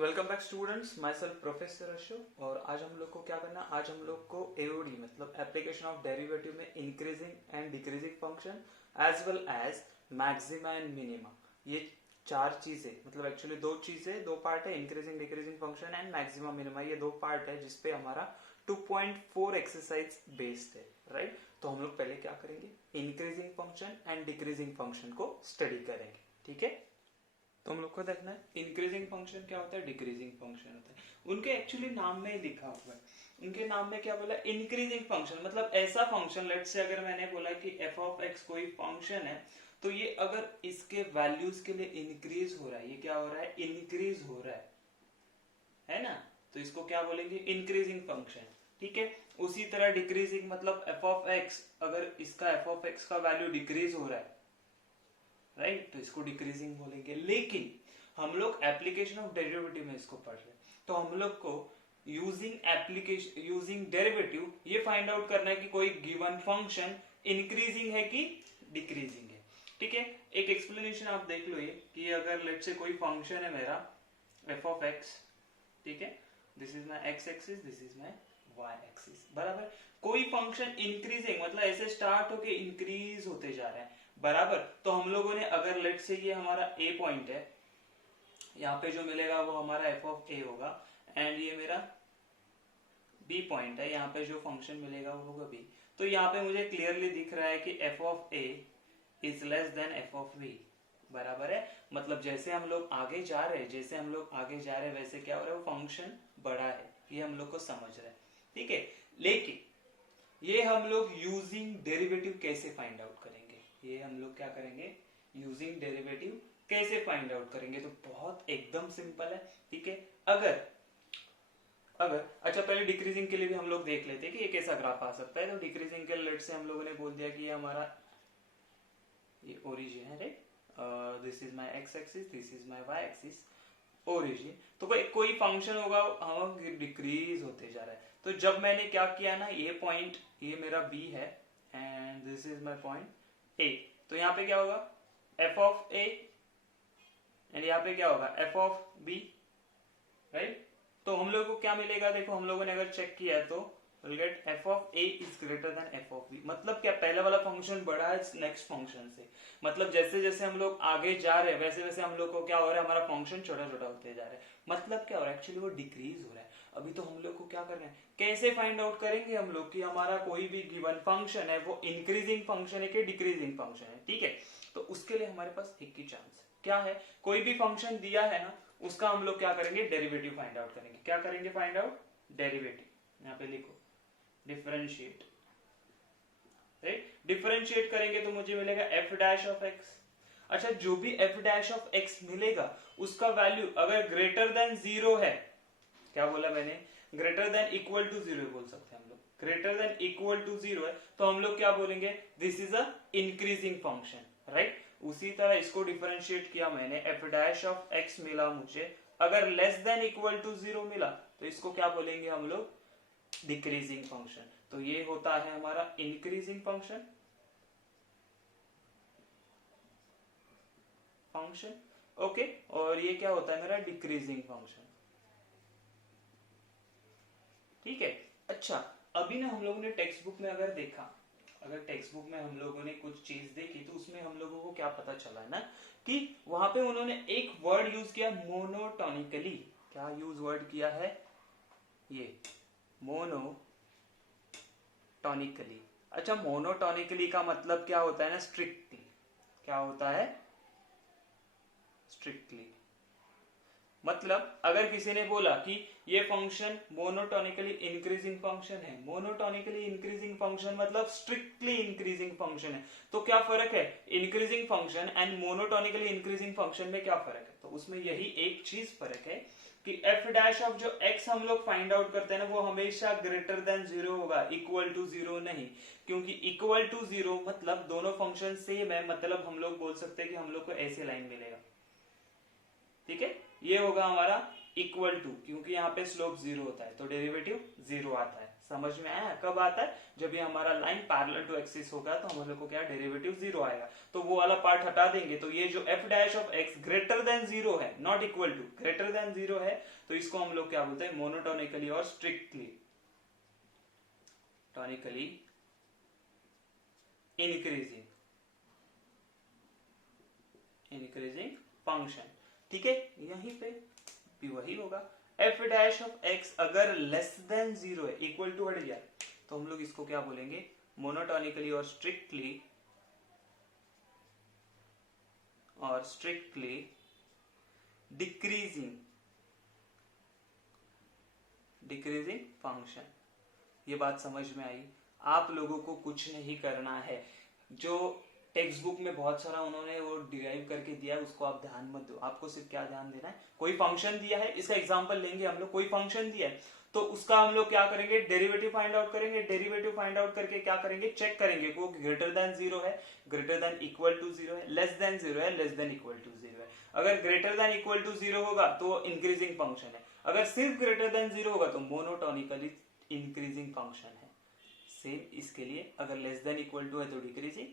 Welcome back students, my self professor Ashok. और आज हम लोग को क्या करना है, आज हम लोग को एओडी मतलब एप्लीकेशन ऑफ डेरिवेटिव में increasing and decreasing function as well as maxima and minima, ये चार चीजें मतलब एक्चुअली दो चीजें, दो पार्ट है, increasing decreasing function and maxima minima, ये दो पार्ट है जिसपे हमारा 2.4 एक्सरसाइज बेस्ड है, राइट। तो हम लोग पहले क्या करेंगे, increasing function and decreasing function को स्टडी करेंगे, ठीक है। तो हम लोग को देखना है इंक्रीजिंग फंक्शन क्या होता है, डिक्रीजिंग फंक्शन होता है। उनके एक्चुअली नाम में ही लिखा हुआ है, उनके नाम में क्या बोला, इंक्रीजिंग फंक्शन मतलब ऐसा फंक्शन, लेट से अगर मैंने बोला कि एफ ऑफ एक्स कोई फंक्शन है, तो ये अगर इसके वैल्यूज के लिए इंक्रीज हो रहा है, ये क्या हो रहा है, इंक्रीज हो रहा है ना, तो इसको क्या बोलेंगे, इंक्रीजिंग फंक्शन, ठीक है। उसी तरह डिक्रीजिंग मतलब एफ ऑफ एक्स, अगर इसका एफ ऑफ एक्स का वैल्यू डिक्रीज हो रहा है, राइट, तो इसको डिक्रीजिंग बोलेंगे। लेकिन हम लोग एप्लीकेशन ऑफ डेरिवेटिव में इसको पढ़ रहे हैं, तो हम लोग को यूजिंग डेरिवेटिव ये फाइंड आउट करना है कि कोई गिवन फंक्शन इंक्रीजिंग है कि डिक्रीजिंग है, ठीक है। एक एक्सप्लेनेशन आप देख लो, ये कि अगर लेट से कोई फंक्शन है मेरा एफ ऑफ एक्स, ठीक है, this is my x axis, this is my y axis, बराबर। कोई फंक्शन इंक्रीजिंग मतलब ऐसे स्टार्ट होके इंक्रीज होते जा रहे हैं, बराबर। तो हम लोगों ने अगर लेट से ये हमारा ए पॉइंट है, यहाँ पे जो मिलेगा वो हमारा एफ ऑफ ए होगा, एंड ये मेरा बी पॉइंट है, यहाँ पे जो फंक्शन मिलेगा वो होगा बी। तो यहाँ पे मुझे क्लियरली दिख रहा है कि F of a is less than f of b, बराबर है। मतलब जैसे हम लोग आगे जा रहे हैं, जैसे हम लोग आगे जा रहे हैं, वैसे क्या हो रहा है, वो फंक्शन बड़ा है, ये हम लोग को समझ रहे हैं, ठीक है। लेकिन ये हम लोग यूजिंग डेरिवेटिव कैसे फाइंड आउट करेंगे, ये हम लोग क्या करेंगे, यूजिंग डेरिवेटिव कैसे फाइंड आउट करेंगे, तो बहुत एकदम सिंपल है, ठीक है। अगर अगर अच्छा, पहले डिक्रीजिंग के लिए भी हम लोग देख लेते हैं कि ये कैसा ग्राफ आ सकता है। तो डिक्रीजिंग के लेट से हम लोगों ने बोल दिया कि ये हमारा ये ओरिजिन है, right, this is my x axis, this is my y axis, origin. तो कोई फंक्शन होगा, हम डिक्रीज होते जा रहा है। तो जब मैंने क्या किया ना, ये पॉइंट, ये मेरा बी है and this is my point A, तो यहाँ पे क्या होगा, एफ ऑफ ए, एंड यहाँ पे क्या होगा, एफ ऑफ बी, राइट। तो हम लोग को क्या मिलेगा, देखो हम लोगों ने अगर चेक किया तो we'll get f of a is greater than f of b। मतलब क्या, पहला वाला फंक्शन बड़ा है नेक्स्ट फंक्शन से, मतलब जैसे जैसे हम लोग आगे जा रहे हैं वैसे वैसे हम लोग को क्या हो रहा है, हमारा फंक्शन छोटा छोटा होते जा रहा है। मतलब क्या हो रहा है, एक्चुअली वो डिक्रीज हो रहा है। अभी तो हम लोग को क्या करना है, कैसे फाइंड आउट करेंगे हम लोग कि हमारा कोई भी गिवन फंक्शन है वो इंक्रीजिंग फंक्शन है कि डिक्रीजिंग फंक्शन है, ठीक है। तो उसके लिए हमारे पास एक ही चांस क्या है, कोई भी फंक्शन दिया है ना, उसका हम लोग क्या करेंगे, डेरिवेटिव फाइंड आउट करेंगे। क्या करेंगे, फाइंड आउट डेरिवेटिव, यहाँ पे लिखो डिफरेंशिएट, राइट। डिफरेंशिएट करेंगे तो मुझे मिलेगा एफ डैश ऑफ एक्स। अच्छा, जो भी एफ डैश ऑफ एक्स मिलेगा उसका वैल्यू अगर ग्रेटर देन जीरो है, क्या बोला मैंने, greater than equal to zero बोल सकते हैं हम लोग, greater than equal to zero है तो हम लोग क्या बोलेंगे, this is a increasing function, right. उसी तरह इसको डिफरेंशिएट किया मैंने, एफ डैश ऑफ एक्स मिला मुझे, अगर less than equal to zero मिला तो इसको क्या बोलेंगे हम लोग, डिक्रीजिंग फंक्शन। तो ये होता है हमारा इंक्रीजिंग फंक्शन, ओके। और ये क्या होता है मेरा, डिक्रीजिंग फंक्शन, ठीक है। अच्छा, अभी ना हम लोगों ने टेक्स्ट बुक में अगर देखा, अगर टेक्स्ट बुक में हम लोगों ने कुछ चीज देखी तो उसमें हम लोगों को क्या पता चला है ना, कि वहां पे उन्होंने एक वर्ड यूज किया मोनोटोनिकली। क्या यूज वर्ड किया है, ये मोनोटोनिकली। अच्छा, मोनोटोनिकली का मतलब क्या होता है ना, स्ट्रिक्टली, क्या होता है, स्ट्रिक्टली। मतलब अगर किसी ने बोला कि ये फंक्शन मोनोटोनिकली इंक्रीजिंग फंक्शन है, मोनोटोनिकली इंक्रीजिंग फंक्शन मतलब स्ट्रिक्टली इंक्रीजिंग फंक्शन है, तो क्या फर्क है, increasing function and monotonically increasing function में क्या फर्क है, तो उसमें यही एक चीज फर्क है कि एफ डैश ऑफ जो एक्स हम लोग फाइंड आउट करते हैं ना, वो हमेशा ग्रेटर देन जीरो होगा, इक्वल टू जीरो नहीं। क्योंकि इक्वल टू जीरो मतलब दोनों फंक्शन सेम है, मतलब हम लोग बोल सकते हैं कि हम लोग को ऐसे लाइन मिलेगा, ठीक है। ये होगा हमारा इक्वल टू, क्योंकि यहाँ पे स्लोप जीरो होता है तो डेरिवेटिव जीरो आता है, समझ में आया? कब आता है? जब ये हमारा लाइन पैरेलल टू एक्सिस होगा तो हम लोग को क्या डेरिवेटिव 0 आएगा। तो वो वाला पार्ट हटा देंगे, तो ये जो f dash of x greater than 0 है, not equal to, greater than 0 है, तो इसको हम लोग क्या बोलते हैं? मोनोटोनिकली और स्ट्रिक्टली टॉनिकली इंक्रीजिंग फंक्शन। ठीक है, यहीं पे भी वही होगा। एफ डैश ऑफ एक्स अगर लेस देन 0 है, इक्वल टू हट गया, तो हम लोग इसको क्या बोलेंगे? मोनोटोनिकली और स्ट्रिक्टली डिक्रीजिंग फंक्शन। ये बात समझ में आई? आप लोगों को कुछ नहीं करना है, जो टेक्स्ट बुक में बहुत सारा उन्होंने वो डिराइव करके दिया है उसको आप ध्यान मत दो। आपको सिर्फ क्या ध्यान देना है, कोई फंक्शन दिया है, इसका एग्जांपल लेंगे हम लोग, कोई फंक्शन दिया है तो उसका हम लोग क्या करेंगे? डेरिवेटिव फाइंड आउट करेंगे। डेरिवेटिव फाइंड आउट करके क्या करेंगे? चेक करेंगे वो ग्रेटर देन 0 है, ग्रेटर देन इक्वल टू 0 है, लेस देन 0 है, लेस देन इक्वल टू 0 है। अगर ग्रेटर देन इक्वल टू 0 होगा तो इंक्रीजिंग फंक्शन है, अगर सिर्फ ग्रेटर देन 0 होगा तो मोनोटोनिकली इंक्रीजिंग फंक्शन है। सेम इसके लिए, अगर लेस देन इक्वल टू है तो डिक्रीजिंग,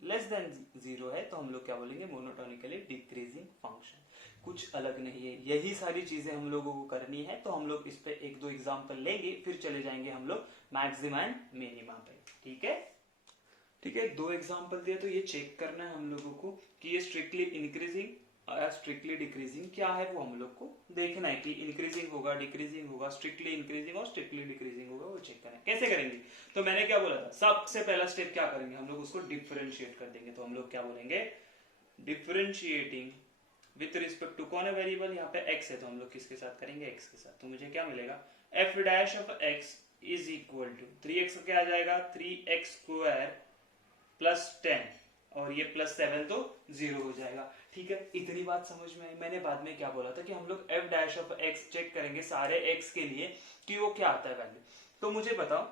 लेस देन 0 है तो हम लोग क्या बोलेंगे? Monotonically decreasing function. कुछ अलग नहीं है, यही सारी चीजें हम लोगों को करनी है। तो हम लोग इस पे एक दो एग्जांपल लेंगे, फिर चले जाएंगे हम लोग मैक्सिमा एंड मिनिमा पे। ठीक है, ठीक है, दो एग्जांपल दिए तो ये चेक करना है हम लोगों को कि ये स्ट्रिक्टली इंक्रीजिंग और स्ट्रिक्टली डिक्रीजिंग क्या है, वो हम लोग को देखना है कि इंक्रीजिंग होगा, डिक्रीजिंग होगा, स्ट्रिक्टली इंक्रीजिंग और स्ट्रिक्टली डिक्रीजिंग होगा, वो चेक करना है। कैसे करेंगे? तो मैंने क्या बोला था, सबसे पहला स्टेप क्या करेंगे? हम लोग उसको डिफरेंशिएट कर देंगे। तो हम लोग क्या बोलेंगे? डिफरेंशिएटिंग विथ रिस्पेक्ट टू कौन है वेरिएबल? यहाँ पे x है, तो हम लोग किसके साथ करेंगे? x के साथ। तो मुझे क्या मिलेगा? F dash of x is equal to 3x क्या आ जाएगा? 3x स्क्वायर प्लस 10 और ये प्लस 7 तो 0 हो जाएगा। ठीक है, इतनी बात समझ में आई। मैंने बाद में क्या बोला था कि हम लोग f dash of x check करेंगे सारे x के लिए कि वो क्या आता है वैल्यू। तो मुझे बताओ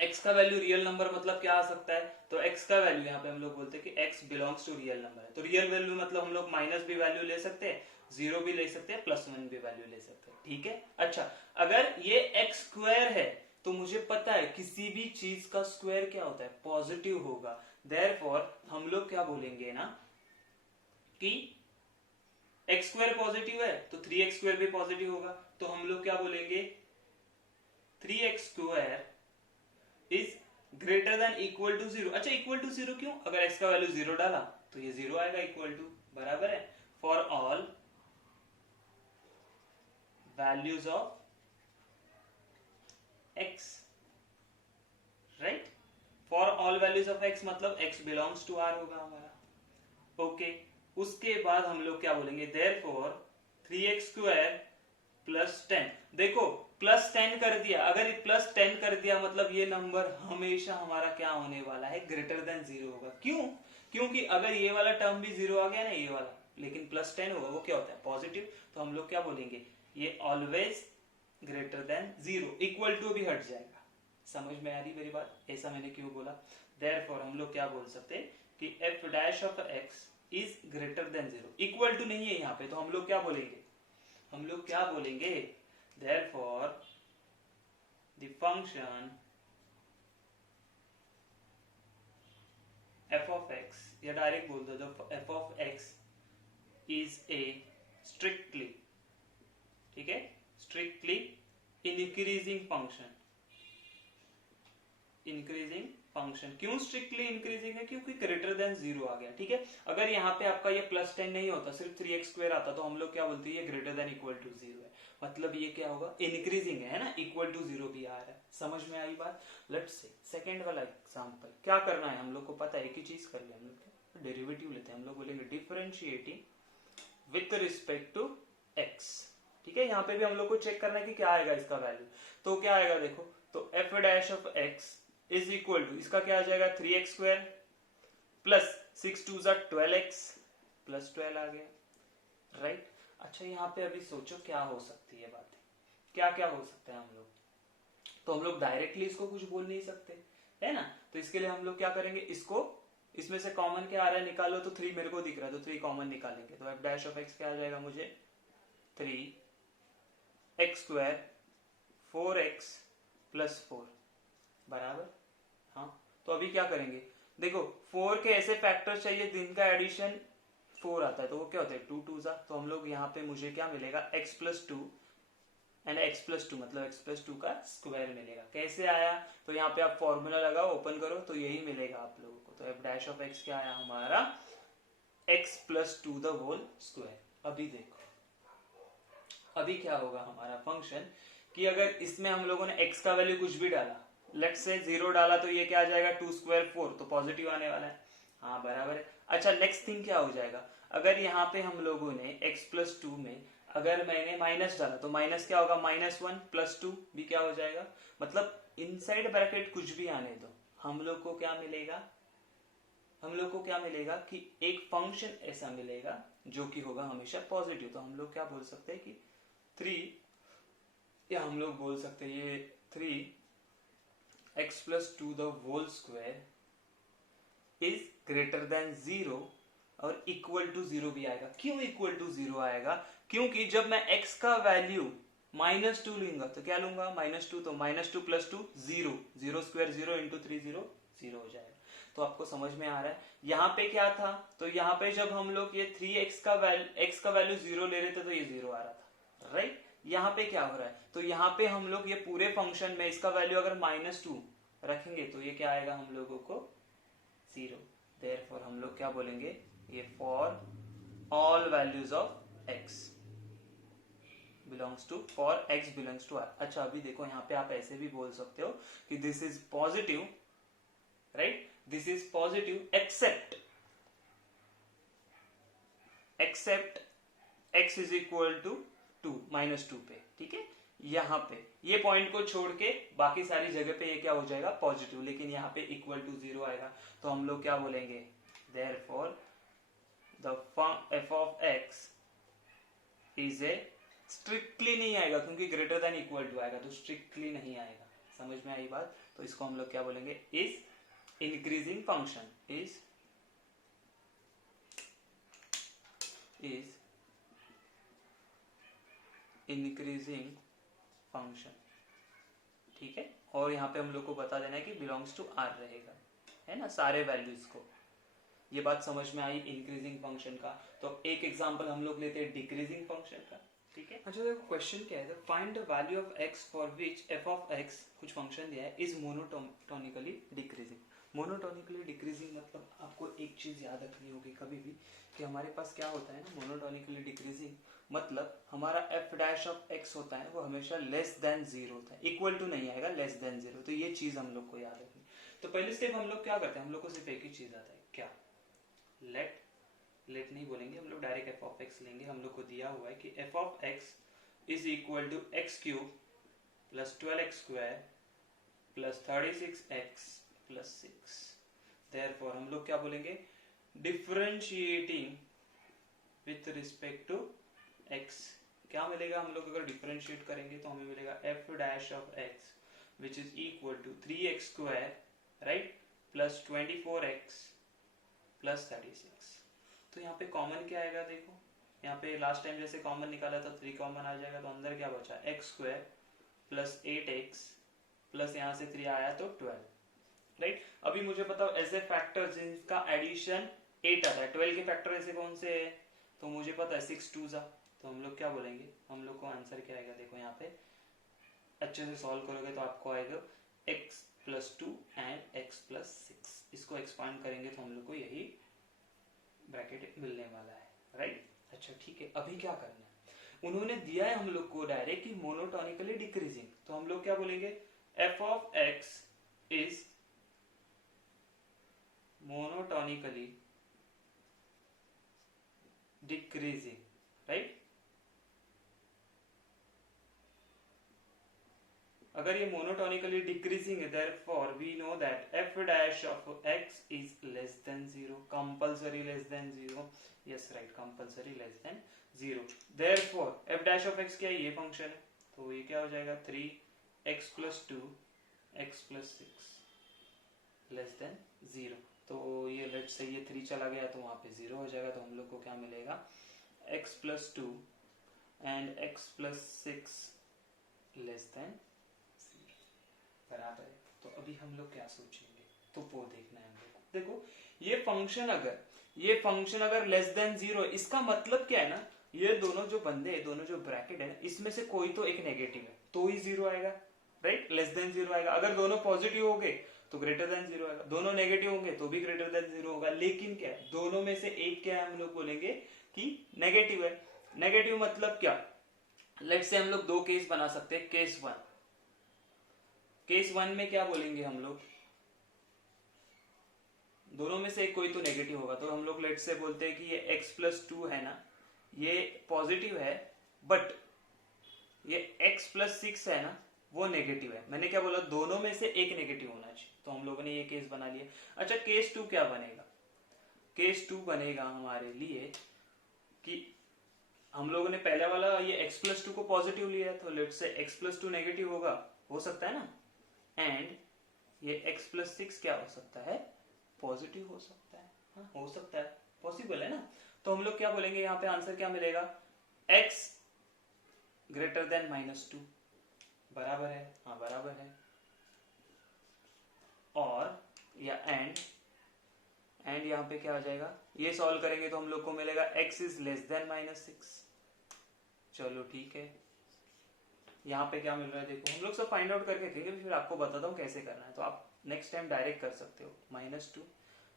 x का वैल्यू रियल नंबर मतलब क्या आ सकता है? तो x का वैल्यू यहाँ पे हम लोग बोलते हैं कि x belongs to real number है। तो रियल वैल्यू मतलब हम लोग माइनस भी वैल्यू ले सकते हैं, 0 भी ले सकते हैं, प्लस 1 भी वैल्यू ले सकते हैं। ठीक है, अच्छा, अगर ये x स्क्वायर है तो मुझे पता है किसी भी चीज का स्क्वायर क्या होता है? पॉजिटिव होगा। देयरफॉर हम लोग क्या बोलेंगे ना कि x स्क्वायर पॉजिटिव है तो 3x स्क्वायर भी पॉजिटिव होगा। तो हम लोग क्या बोलेंगे? 3x square is greater than equal to 0। अच्छा, इक्वल टू 0 क्यों? अगर x का वैल्यू 0 डाला तो ये 0 आएगा, इक्वल टू, बराबर है। For all values of x, right? For all values of x मतलब x बिलोंग्स टू r होगा हमारा। ओके, उसके बाद हम लोग क्या बोलेंगे? Therefore 3x square plus 10। देखो प्लस 10 कर दिया, अगर प्लस 10 कर दिया मतलब ये नंबर हमेशा हमारा क्या होने वाला है? ग्रेटर देन 0 होगा। क्यों? क्योंकि अगर ये वाला टर्म भी 0 आ गया ना, ये वाला, लेकिन प्लस 10 होगा, वो क्या होता है? पॉजिटिव। तो हम लोग क्या बोलेंगे? ये always greater than 0। Equal to भी हट जाएगा। समझ में आ रही मेरी बात? ऐसा मैंने क्यों बोला? देयरफॉर हम लोग क्या बोल सकते हैं कि f dash of x is greater than 0। Equal to नहीं है यहाँ पे, तो हम लोग क्या बोलेंगे? हम लोग क्या बोलेंगे? Therefore, the function f of x, या डायरेक्ट बोल दो, f of x is a strictly, ठीक है, strictly increasing function। Increasing function क्यों स्ट्रिक्टली इंक्रीजिंग है? क्योंकि ग्रेटर देन 0 आ गया। ठीक है, अगर यहाँ पे आपका ये प्लस 10 नहीं होता, सिर्फ 3x स्क्वायर आता, तो हम लोग क्या बोलते हैं? ये ग्रेटर देन इक्वल टू 0 है, मतलब ये क्या होगा? इंक्रीजिंग है ना, इक्वल टू 0 भी आ रहा है। समझ में आई बात? लेट्स से सेकंड वाला एग्जांपल क्या करना है हम लोग को पता है, एक ही चीज कर ले हम लोग, डेरिवेटिव लेते हैं। हम लोग बोलेंगे differentiating with respect to x। ठीक है, यहाँ पे भी हम लोग को चेक करना है कि क्या आएगा इसका वैल्यू। तो क्या आएगा देखो, तो f dash of x is equal to, इसका क्या आ जाएगा? 3x square plus 6 2 12x plus 12 आ गया, राइट? अच्छा, यहाँ पे अभी सोचो क्या हो सकती है बातें, क्या क्या हो सकता है हम लोग। तो हम लोग डायरेक्टली इसको कुछ बोल नहीं सकते, है ना? तो इसके लिए हम लोग क्या करेंगे? इसको, इसमें से कॉमन क्या आ रहा है निकालो, तो 3 मेरे को दिख रहा है, तो 3 कॉमन निकालेंगे। तो एफ डैश ऑफ एक्स क्या आ जाएगा मुझे? 3x स्क्वायर 4x +4 बराबर। हाँ, तो अभी क्या करेंगे, देखो 4 के ऐसे फैक्टर चाहिए जिनका एडिशन 4 आता है, तो वो क्या होता है 2 2 सा, तो हम लोग यहाँ पे मुझे क्या मिलेगा x+2 एंड x+2 मतलब x+2 का स्क्वायर मिलेगा। कैसे आया, तो यहाँ पे आप फॉर्मूला लगाओ, ओपन करो तो यही मिलेगा आप लोगों को। तो f' क्या आया हमारा x+2 द होल स्क्वायर। अभी देखो अभी क्या होगा हमारा फंक्शन कि अगर इसमें हम लोगों ने x का वैल्यू कुछ भी डाला, लेट्स से 0 डाला, तो ये क्या आ जाएगा 2 स्क्वायर 4, तो पॉजिटिव आने वाला है। हाँ बराबर है। अच्छा नेक्स्ट थिंग क्या हो जाएगा, अगर यहाँ पे हम लोगों ने x+2 में अगर मैंने माइनस डाला तो माइनस क्या होगा -1 +2 भी क्या हो जाएगा, मतलब इनसाइड ब्रैकेट कुछ भी आने दो, हम लोग को क्या मिलेगा, हम लोग को क्या मिलेगा कि एक फंक्शन ऐसा मिलेगा जो कि होगा हमेशा पॉजिटिव। तो हम लोग क्या बोल सकते हैं कि 3, या हम लोग बोल सकते हैं ये 3x+2 the whole square is greater than 0 और इक्वल टू 0 भी आएगा। क्यों इक्वल टू 0 आएगा, क्योंकि जब मैं x का वैल्यू -2 लूंगा तो क्या लूंगा -2, तो -2 + 2 0, 0 स्क्वायर 0 इंटू 3 0 0 हो जाएगा। तो आपको समझ में आ रहा है यहाँ पे क्या था, तो यहाँ पे जब हम लोग ये 3x का वैल्यू 0 ले रहे थे तो ये 0 आ रहा था, राइट। यहाँ पे क्या हो रहा है, तो यहाँ पे हम लोग ये पूरे फंक्शन में इसका वैल्यू अगर -2 रखेंगे तो ये क्या आएगा हम लोगों को 0। देयरफॉर हम लोग क्या बोलेंगे, ये for all values of x belongs to, for x belongs to r। अच्छा अभी देखो यहाँ पे आप ऐसे भी बोल सकते हो कि this is positive, right, this is positive except x is equal to 2 -2 पे, ठीक है। यहाँ पे ये पॉइंट को छोड़ के बाकी सारी जगह पे ये क्या हो जाएगा पॉजिटिव, लेकिन यहाँ पे इक्वल टू 0 आएगा, तो हम लोग क्या बोलेंगे, therefore the f of x is a, strictly नहीं आएगा क्योंकि ग्रेटर देन इक्वल टू आएगा, तो स्ट्रिक्टली नहीं आएगा। समझ में आई बात, तो इसको हम लोग क्या बोलेंगे, is increasing function, is increasing function, ठीक है। और यहाँ पे हम लोग को बता देना है कि बिलोंग्स टू आर रहेगा, है ना, सारे वैल्यूज को। ये बात समझ में आई इंक्रीजिंग फंक्शन का। तो एक एग्जांपल हम लोग लेते हैं डिक्रीजिंग फंक्शन का, ठीक है। अच्छा देखो क्वेश्चन क्या है, find the value of x for which f of x, कुछ फंक्शन दिया है, is monotonically decreasing. Monotonically decreasing मतलब आपको एक चीज याद रखनी होगी कभी भी कि हमारे पास क्या होता है ना, मोनोटोनिकली डिक्रीजिंग मतलब हमारा f' ऑफ x होता है वो हमेशा लेस देन 0 होता है, इक्वल टू नहीं आएगा, लेस देन 0। तो ये चीज हम लोग को याद रखनी। तो पहले स्टेप हम लोग क्या करते हैं, हम लोग को सिर्फ एक ही चीज आता है, क्या, लेट नहीं बोलेंगे हम लोग, डायरेक्ट f ऑफ x लेंगे। हम लोग को दिया हुआ है कि f of x is equal to x³ + 12x² + 36x + 6। Therefore हम लोग क्या बोलेंगे, differentiating with respect to x क्या मिलेगा, हम लोग अगर डिफरेंशिएट करेंगे तो हमें मिलेगा f' of x which is equal to 3x², right, + 24x + 36। तो यहाँ पे कॉमन क्या आएगा, देखो यहाँ पे लास्ट टाइम जैसे कॉमन निकाला था 3 कॉमन आ जाएगा, तो अंदर क्या बचा x² + 8x प्लस यहाँ से 3 आया तो 12, राइट। अभी मुझे बताओ ऐसे फैक्टर जिनका एडिशन 8 आता है, 12 के फैक्टर ऐसे कौन से है, तो मुझे पता है 6 2 सा, तो हम लोग क्या बोलेंगे, हम लोग को आंसर क्या आएगा, देखो यहाँ पे अच्छे से सॉल्व करोगे तो आपको आएगा x + 2 एंड x + 6। इसको एक्सपांड करेंगे तो हम लोग को यही ब्रैकेट मिलने वाला है, राइट। अच्छा ठीक है, अभी क्या करना है, उन्होंने दिया है हम लोग को डायरेक्ट कि मोनोटोनिकली डिक्रीजिंग, तो हम लोग क्या बोलेंगे, f of x is monotonically decreasing, right. अगर ये मोनोटोनिकली डिक्रीजिंग है, therefore we know that f' of x is less than 0, compulsory less than 0, yes right, compulsory less than 0। therefore f' of x क्या है, ये function है, तो ये क्या हो जाएगा 3x + 2 x + 6 less than 0। तो ये लेट से ये 3 चला गया तो वहां पे 0 हो जाएगा, तो हम लोग को क्या मिलेगा, x + 2 and x + 6 less than 0। बराबर है। तो अभी हम लोग क्या सोचेंगे, तो वो देखना है हम लोग। देखो ये फंक्शन अगर लेस देन 0, इसका मतलब क्या है ना, ये दोनों जो बंदे हैं, दोनों जो ब्रैकेट है ना, इसमें से कोई तो एक नेगेटिव है तो ही 0 आएगा, राइट। लेस देन 0 आएगा। अगर दोनों पॉजिटिव हो गए तो ग्रेटर देन 0 आएगा, दोनों नेगेटिव होंगे तो भी ग्रेटर देन 0 होगा। लेकिन क्या है, दोनों में से एक क्या है, हम लोग बोलेंगे कि नेगेटिव है। नेगेटिव मतलब क्या, लेट्स से हम लोग दो केस बना सकते हैं। केस वन में क्या बोलेंगे हम लोग, दोनों में से एक कोई तो नेगेटिव होगा, तो हम लोग लेट से बोलते हैं कि ये x+2 है ना, ये पॉजिटिव है, बट ये x+6 है ना, वो नेगेटिव है। मैंने क्या बोला, दोनों में से एक नेगेटिव होना चाहिए। तो हम लोगों ने ये केस बना लिया। अच्छा, केस 2 क्या बनेगा, केस 2 बनेगा हमारे लिए कि हम लोगों ने पहले वाला ये x+2 को पॉजिटिव लिया है, तो लेट से x+2 नेगेटिव होगा, हो सकता है ना, एंड ये x+6 क्या हो सकता है, पॉजिटिव हो सकता है। हाँ, हो सकता है, पॉसिबल है ना। तो हम लोग क्या बोलेंगे, यहाँ पे आंसर क्या मिलेगा, x ग्रेटर देन -2, बराबर है, हाँ बराबर है। और या एंड यहाँ पे क्या आ जाएगा, ये सॉल्व करेंगे तो हम लोग को मिलेगा x इज लेस देन -6। चलो ठीक है, यहाँ पे क्या मिल रहा है देखो, हम लोग सब फाइंड आउट करके देखेंगे, फिर आपको बताता हूँ कैसे करना है। तो आप नेक्स्ट टाइम डायरेक्ट कर सकते हो, -2,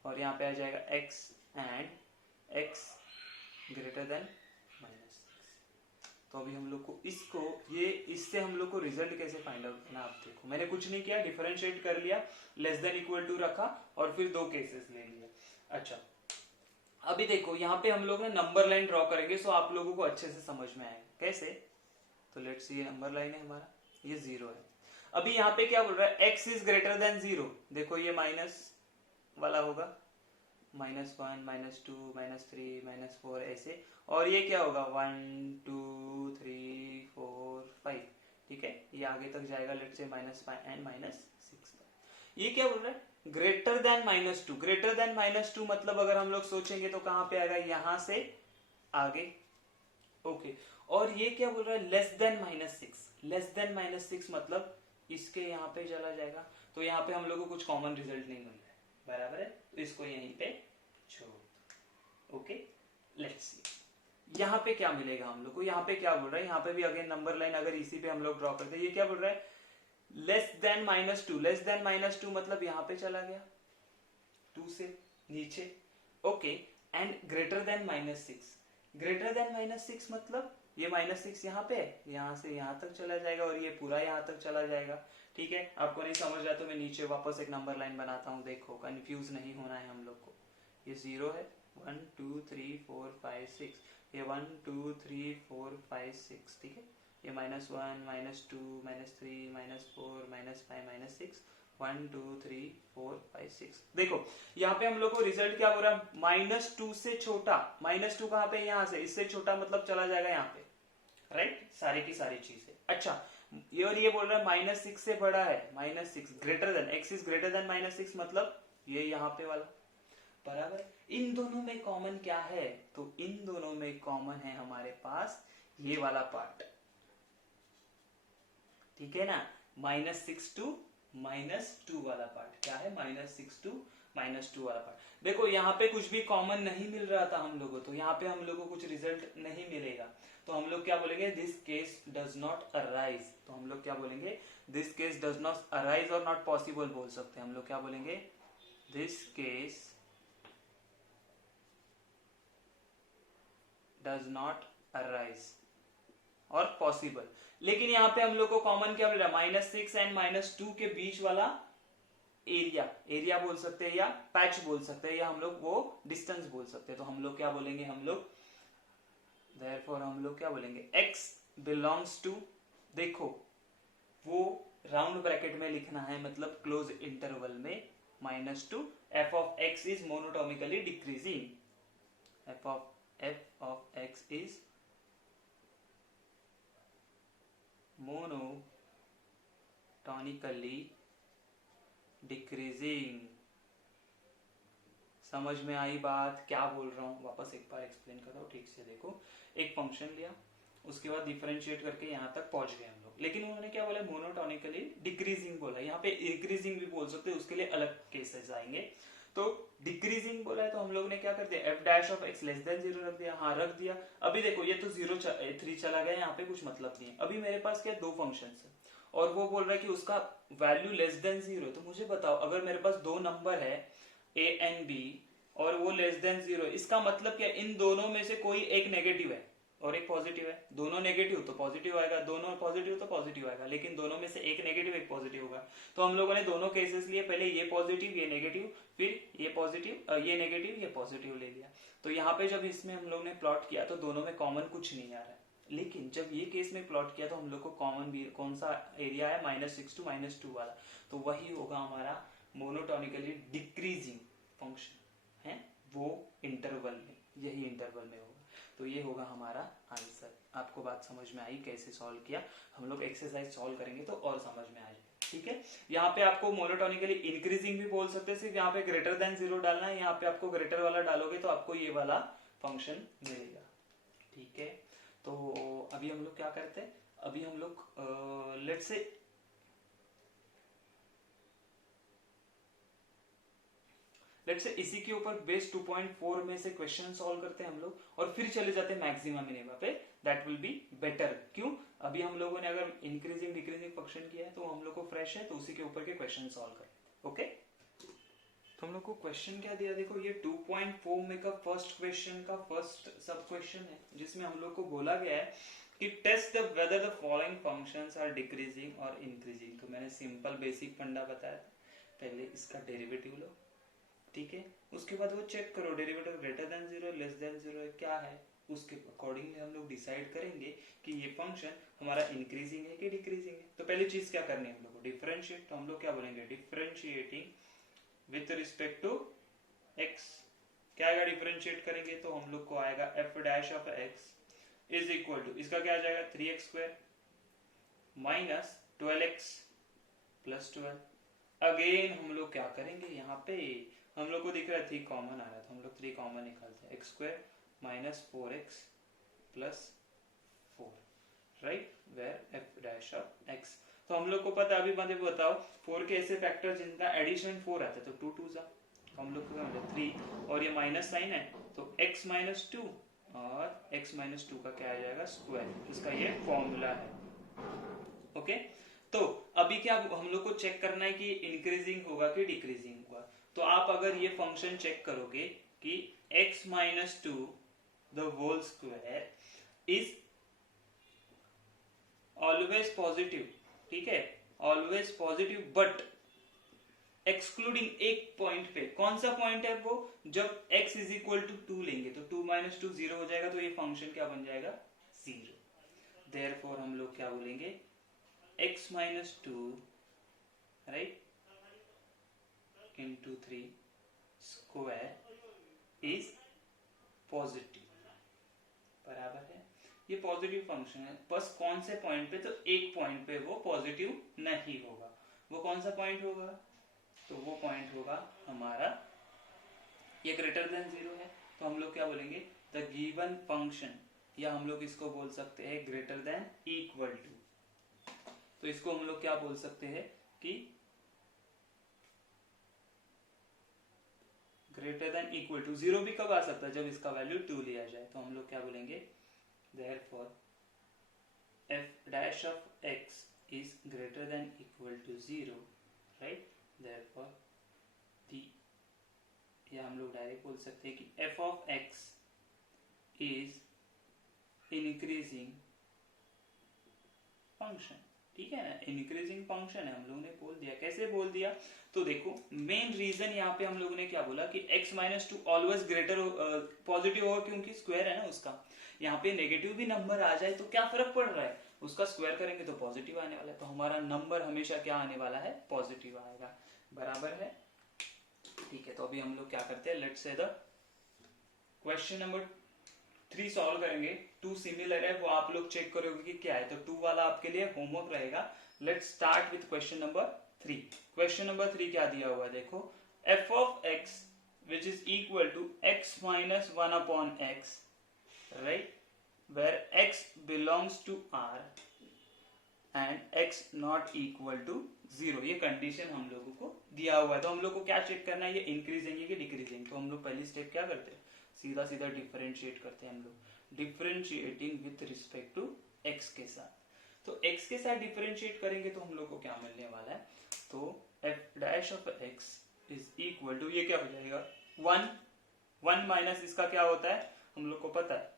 और यहाँ पे आ जाएगा x and x greater then -6। तो अभी हम लोग को इससे हम लोग को रिजल्ट कैसे फाइंड आउट करना, आप देखो। मैंने कुछ नहीं किया, डिफरेंशिएट कर लिया, लेस देन इक्वल टू रखा और फिर दो केसेस ले लिया। अच्छा, अभी देखो यहाँ पे हम लोग ना नंबर लाइन ड्रॉ करेंगे, सो आप लोगों को अच्छे से समझ में आएगा कैसे। तो लेट्स सी, ये नंबर लाइन है हमारा, ये 0 है। अभी यहाँ पे क्या बोल रहा है, x इज ग्रेटर देन 0। देखो ये माइनस वाला होगा, -1, -2, -3, -4 ऐसे, और ये क्या होगा 1 2 3 4 5, ठीक है, ये आगे तक जाएगा, लेट से -5 एंड -6 तक। ये क्या बोल रहा है, ग्रेटर देन -2। ग्रेटर देन -2 मतलब अगर हम लोग सोचेंगे तो कहां पे आएगा, यहां से आगे, ओके। और ये क्या बोल रहा है, लेस देन -6। लेस देन -6 मतलब इसके यहाँ पे चला जाएगा, तो यहाँ पे हम लोग को कुछ कॉमन रिजल्ट नहीं मिल रहा है, बराबर है। तो इसको यहीं पे छोड़, ओके। लेट्स सी यहाँ पे क्या मिलेगा हम लोग को, यहाँ पे क्या बोल रहा है, यहाँ पे भी अगेन नंबर लाइन अगर इसी पे हम लोग ड्रॉ करते हैं, ये क्या बोल रहा है, लेस देन -2। लेस देन -2 मतलब यहाँ पे चला गया 2 से नीचे, okay. And greater then -6। Greater than -6 मतलब ये -6 यहाँ पे, यहाँ से यहाँ तक चला जाएगा और ये पूरा यहाँ तक चला जाएगा, ठीक है। आपको नहीं समझ रहा तो मैं नीचे वापस एक नंबर लाइन बनाता हूँ, देखो कंफ्यूज नहीं होना है हम लोग को। ये 0 है, 1 2 3 4 5 6, ये 1 2 3 4 5 6, ठीक है। ये -1 -2 -3 -4 -5 -6, 1 2 3 4 5 6। देखो यहाँ पे हम लोग को रिजल्ट क्या हो रहा है, -2 से छोटा, -2 कहाँ पे, यहाँ से, इससे छोटा मतलब चला जाएगा यहाँ पे, राइट, सारी की सारी चीजें। अच्छा, ये और ये बोल रहा है -6 से बड़ा है, -6 greater than, x is greater then -6 मतलब ये यहाँ पे वाला, बराबर। इन दोनों में कॉमन क्या है, तो इन दोनों में कॉमन है हमारे पास ये वाला पार्ट, ठीक है ना, -6 to -2 वाला पार्ट। क्या है, -6 to -2 वाला पार्ट। देखो यहाँ पे कुछ भी कॉमन नहीं मिल रहा था हम लोगों, तो यहाँ पे हम लोगों को कुछ रिजल्ट नहीं मिलेगा, तो हम लोग क्या बोलेंगे, this case does not arise. तो हम लोग क्या बोलेंगे, this case does not arise, और नॉट पॉसिबल बोल सकते हैं हम लोग, क्या बोलेंगे, this case does not arise और पॉसिबल। लेकिन यहाँ पे हम लोग को कॉमन क्या मिल रहा है, -6 एंड -2 के बीच वाला एरिया बोल सकते हैं, या पैच बोल सकते हैं, या हम लोग वो डिस्टेंस बोल सकते हैं। तो हम लोग क्या बोलेंगे, हम लोग therefore हम लोग क्या बोलेंगे, x belongs to, देखो वो राउंड ब्रैकेट में लिखना है, मतलब क्लोज इंटरवल में, -2, f of x is monotonically decreasing, f of x is monotonically decreasing। समझ में आई बात, क्या बोल रहा हूँ, वापस एक बार एक्सप्लेन करता हूँ ठीक से। देखो एक फंक्शन लिया, उसके बाद डिफरेंशिएट करके यहाँ तक पहुंच गए हम लोग। लेकिन उन्होंने क्या बोला, मोनोटोनिकली डिक्रीजिंग बोला, यहाँ पे इंक्रीजिंग भी बोल सकते हैं, उसके लिए अलग केसेस आएंगे। तो डिक्रीजिंग बोला है तो हम लोग ने क्या कर दिया, F dash of x less than 0 रख दिया। हाँ रख दिया। अभी देखो ये तो 0 3 चला गया, यहाँ पे कुछ मतलब नहीं है। अभी मेरे पास क्या दो फंक्शन है और वो बोल रहा है कि उसका वैल्यू लेस देन 0। तो मुझे बताओ अगर मेरे पास दो नंबर है ए एंड बी और वो लेस देन 0, इसका मतलब क्या, इन दोनों में से कोई एक नेगेटिव है और एक पॉजिटिव है। दोनों नेगेटिव तो पॉजिटिव आएगा, दोनों पॉजिटिव तो पॉजिटिव आएगा, लेकिन दोनों में से एक नेगेटिव एक पॉजिटिव होगा। तो हम लोगों ने दोनों केसेस लिए, पहले ये पॉजिटिव ये नेगेटिव, फिर ये पॉजिटिव ये नेगेटिव ये पॉजिटिव ले लिया। तो यहाँ पे जब इसमें हम लोग ने प्लॉट किया तो दोनों में कॉमन कुछ नहीं आ रहा है, लेकिन जब ये केस में प्लॉट किया तो हम लोग को कॉमन भी कौन सा एरिया है, -6 to -2 वाला। तो वही होगा हमारा मोनोटोनिकली डिक्रीजिंग फंक्शन है, वो इंटरवल में, यही इंटरवल में होगा। तो ये होगा हमारा आंसर। आपको बात समझ में आई कैसे सॉल्व किया? हम लोग एक्सरसाइज सॉल्व करेंगे तो और समझ में आ जाएगा। ठीक है, यहाँ पे आपको मोनोटोनिकली इंक्रीजिंग भी बोल सकते हैं, सिर्फ यहाँ पे ग्रेटर देन 0 डालना है। यहाँ पे आपको ग्रेटर वाला डालोगे तो आपको ये वाला फंक्शन मिलेगा। ठीक है, तो अभी हम लोग क्या करते हैं, अभी हम लोग लेट्स से इसी के ऊपर बेस 2.4 में से क्वेश्चन सॉल्व करते हैं हम लोग और फिर चले जाते हैं मैक्सिमा मिनिमा पे। That will be better. क्यों? अभी हम लोगों ने अगर इंक्रीजिंग डिक्रीजिंग फंक्शन किया है तो हम लोग को फ्रेश है, तो उसी के ऊपर के क्वेश्चन सॉल्व करें। ओके, तो हम लोग को क्वेश्चन क्या दिया, देखो ये 2.4 में का फर्स्ट क्वेश्चन का फर्स्ट सब क्वेश्चन है, जिसमें हम लोग को बोला गया है कि test the whether the following functions are decreasing और इंक्रीजिंग। तो मैंने सिंपल बेसिक फंडा बताया था, पहले इसका डेरिवेटिव लो, ठीक है, उसके बाद वो चेक करो derivative greater than 0 less than 0 क्या है, उसके अकॉर्डिंगली हम लोग डिसाइड करेंगे कि ये फंक्शन हमारा इंक्रीजिंग है कि डिक्रीजिंग है। तो पहली चीज क्या करनी है हम लोग को, डिफरेंशिएट। तो हम लोग क्या बोलेंगे, differentiating with respect to x। क्या आएगा डिफरेंशिएट करेंगे तो हम लोग को आएगा f dash of x is equal to, इसका क्या आ जाएगा 3x square minus 12x plus 12। Again हम लोग क्या करेंगे, यहाँ पे हम लोग को दिख रहा है 3 कॉमन आ रहा है, तो हम लोग 3 कॉमन निकालते हैं, x square minus 4x plus 4, right, where f dash of x। तो हम लोग को पता है, अभी मुझे बताओ 4 के ऐसे फैक्टर जिनका एडिशन 4 आता है, तो 2 2 जा, हम लोग को 3 और ये माइनस साइन है तो x माइनस 2 और x माइनस 2 का क्या आ जाएगा स्क्वायर, इसका ये फॉर्मूला है। ओके, तो अभी क्या हम लोग को चेक करना है कि इंक्रीजिंग होगा कि डिक्रीजिंग होगा। तो आप अगर ये फंक्शन चेक करोगे कि x minus 2 the whole square is always positive, ठीक है, ऑलवेज पॉजिटिव, बट एक्सक्लूडिंग एक पॉइंट पे, कौन सा पॉइंट है वो, जब x इज इक्वल टू 2 लेंगे तो 2 माइनस 2 0 हो जाएगा, तो ये फंक्शन क्या बन जाएगा 0। देयरफॉर हम लोग क्या बोलेंगे, x minus 2 right into 3 square is positive, बराबर है। ये पॉजिटिव फंक्शन है, बस कौन से पॉइंट पे, तो एक पॉइंट पे वो पॉजिटिव नहीं होगा। वो कौन सा पॉइंट होगा, तो वो पॉइंट होगा हमारा, ये ग्रेटर देन 0 है, तो हम लोग क्या बोलेंगे, द गिवन फंक्शन, या हम लोग इसको बोल सकते हैं ग्रेटर देन इक्वल टू। तो इसको हम लोग क्या बोल सकते हैं कि ग्रेटर देन इक्वल टू। 0 भी कब आ सकता है, जब इसका वैल्यू 2 लिया जाए। तो हम लोग क्या बोलेंगे, therefore f dash of x is greater than equal to 0, right, therefore the, या हम लोग डायरेक्ट बोल सकते हैं कि f of x is increasing function, ठीक है ना, इंक्रीजिंग फंक्शन है, हम लोगों ने बोल दिया। कैसे बोल दिया, तो देखो मेन रीजन यहाँ पे हम लोगों ने क्या बोला कि x minus 2 always greater positive होगा, क्योंकि स्क्वायर है ना उसका। यहाँ पे नेगेटिव भी नंबर आ जाए तो क्या फर्क पड़ रहा है, उसका स्क्वायर करेंगे तो पॉजिटिव आने वाला है, तो हमारा नंबर हमेशा क्या आने वाला है, पॉजिटिव आएगा, बराबर है। ठीक है, तो अभी हम लोग क्या करते हैं, let's say the question number 3 solve करेंगे। 2 सिमिलर है, वो आप लोग चेक करोगे कि क्या है, तो 2 वाला आपके लिए होमवर्क रहेगा। Let's start with question number 3। Question number 3 क्या दिया हुआ है, देखो f of x which is equal to x minus 1 upon x, right, where x belongs to R and x not equal to 0। ये कंडीशन हम लोगों को दिया हुआ है। तो हम लोग को क्या चेक करना है, ये इंक्रीजिंग है कि डिक्रीजिंग। तो हम लोग पहली स्टेप क्या करते हैं, सीधा सीधा डिफरेंशिएट करते हैं हम लोग, differentiating with respect to x के साथ। तो x के साथ डिफरेंशिएट करेंगे तो हम लोग को क्या मिलने वाला है, तो f dash of x is equal to, ये क्या हो जाएगा 1 माइनस इसका क्या होता है हम लोग को पता है,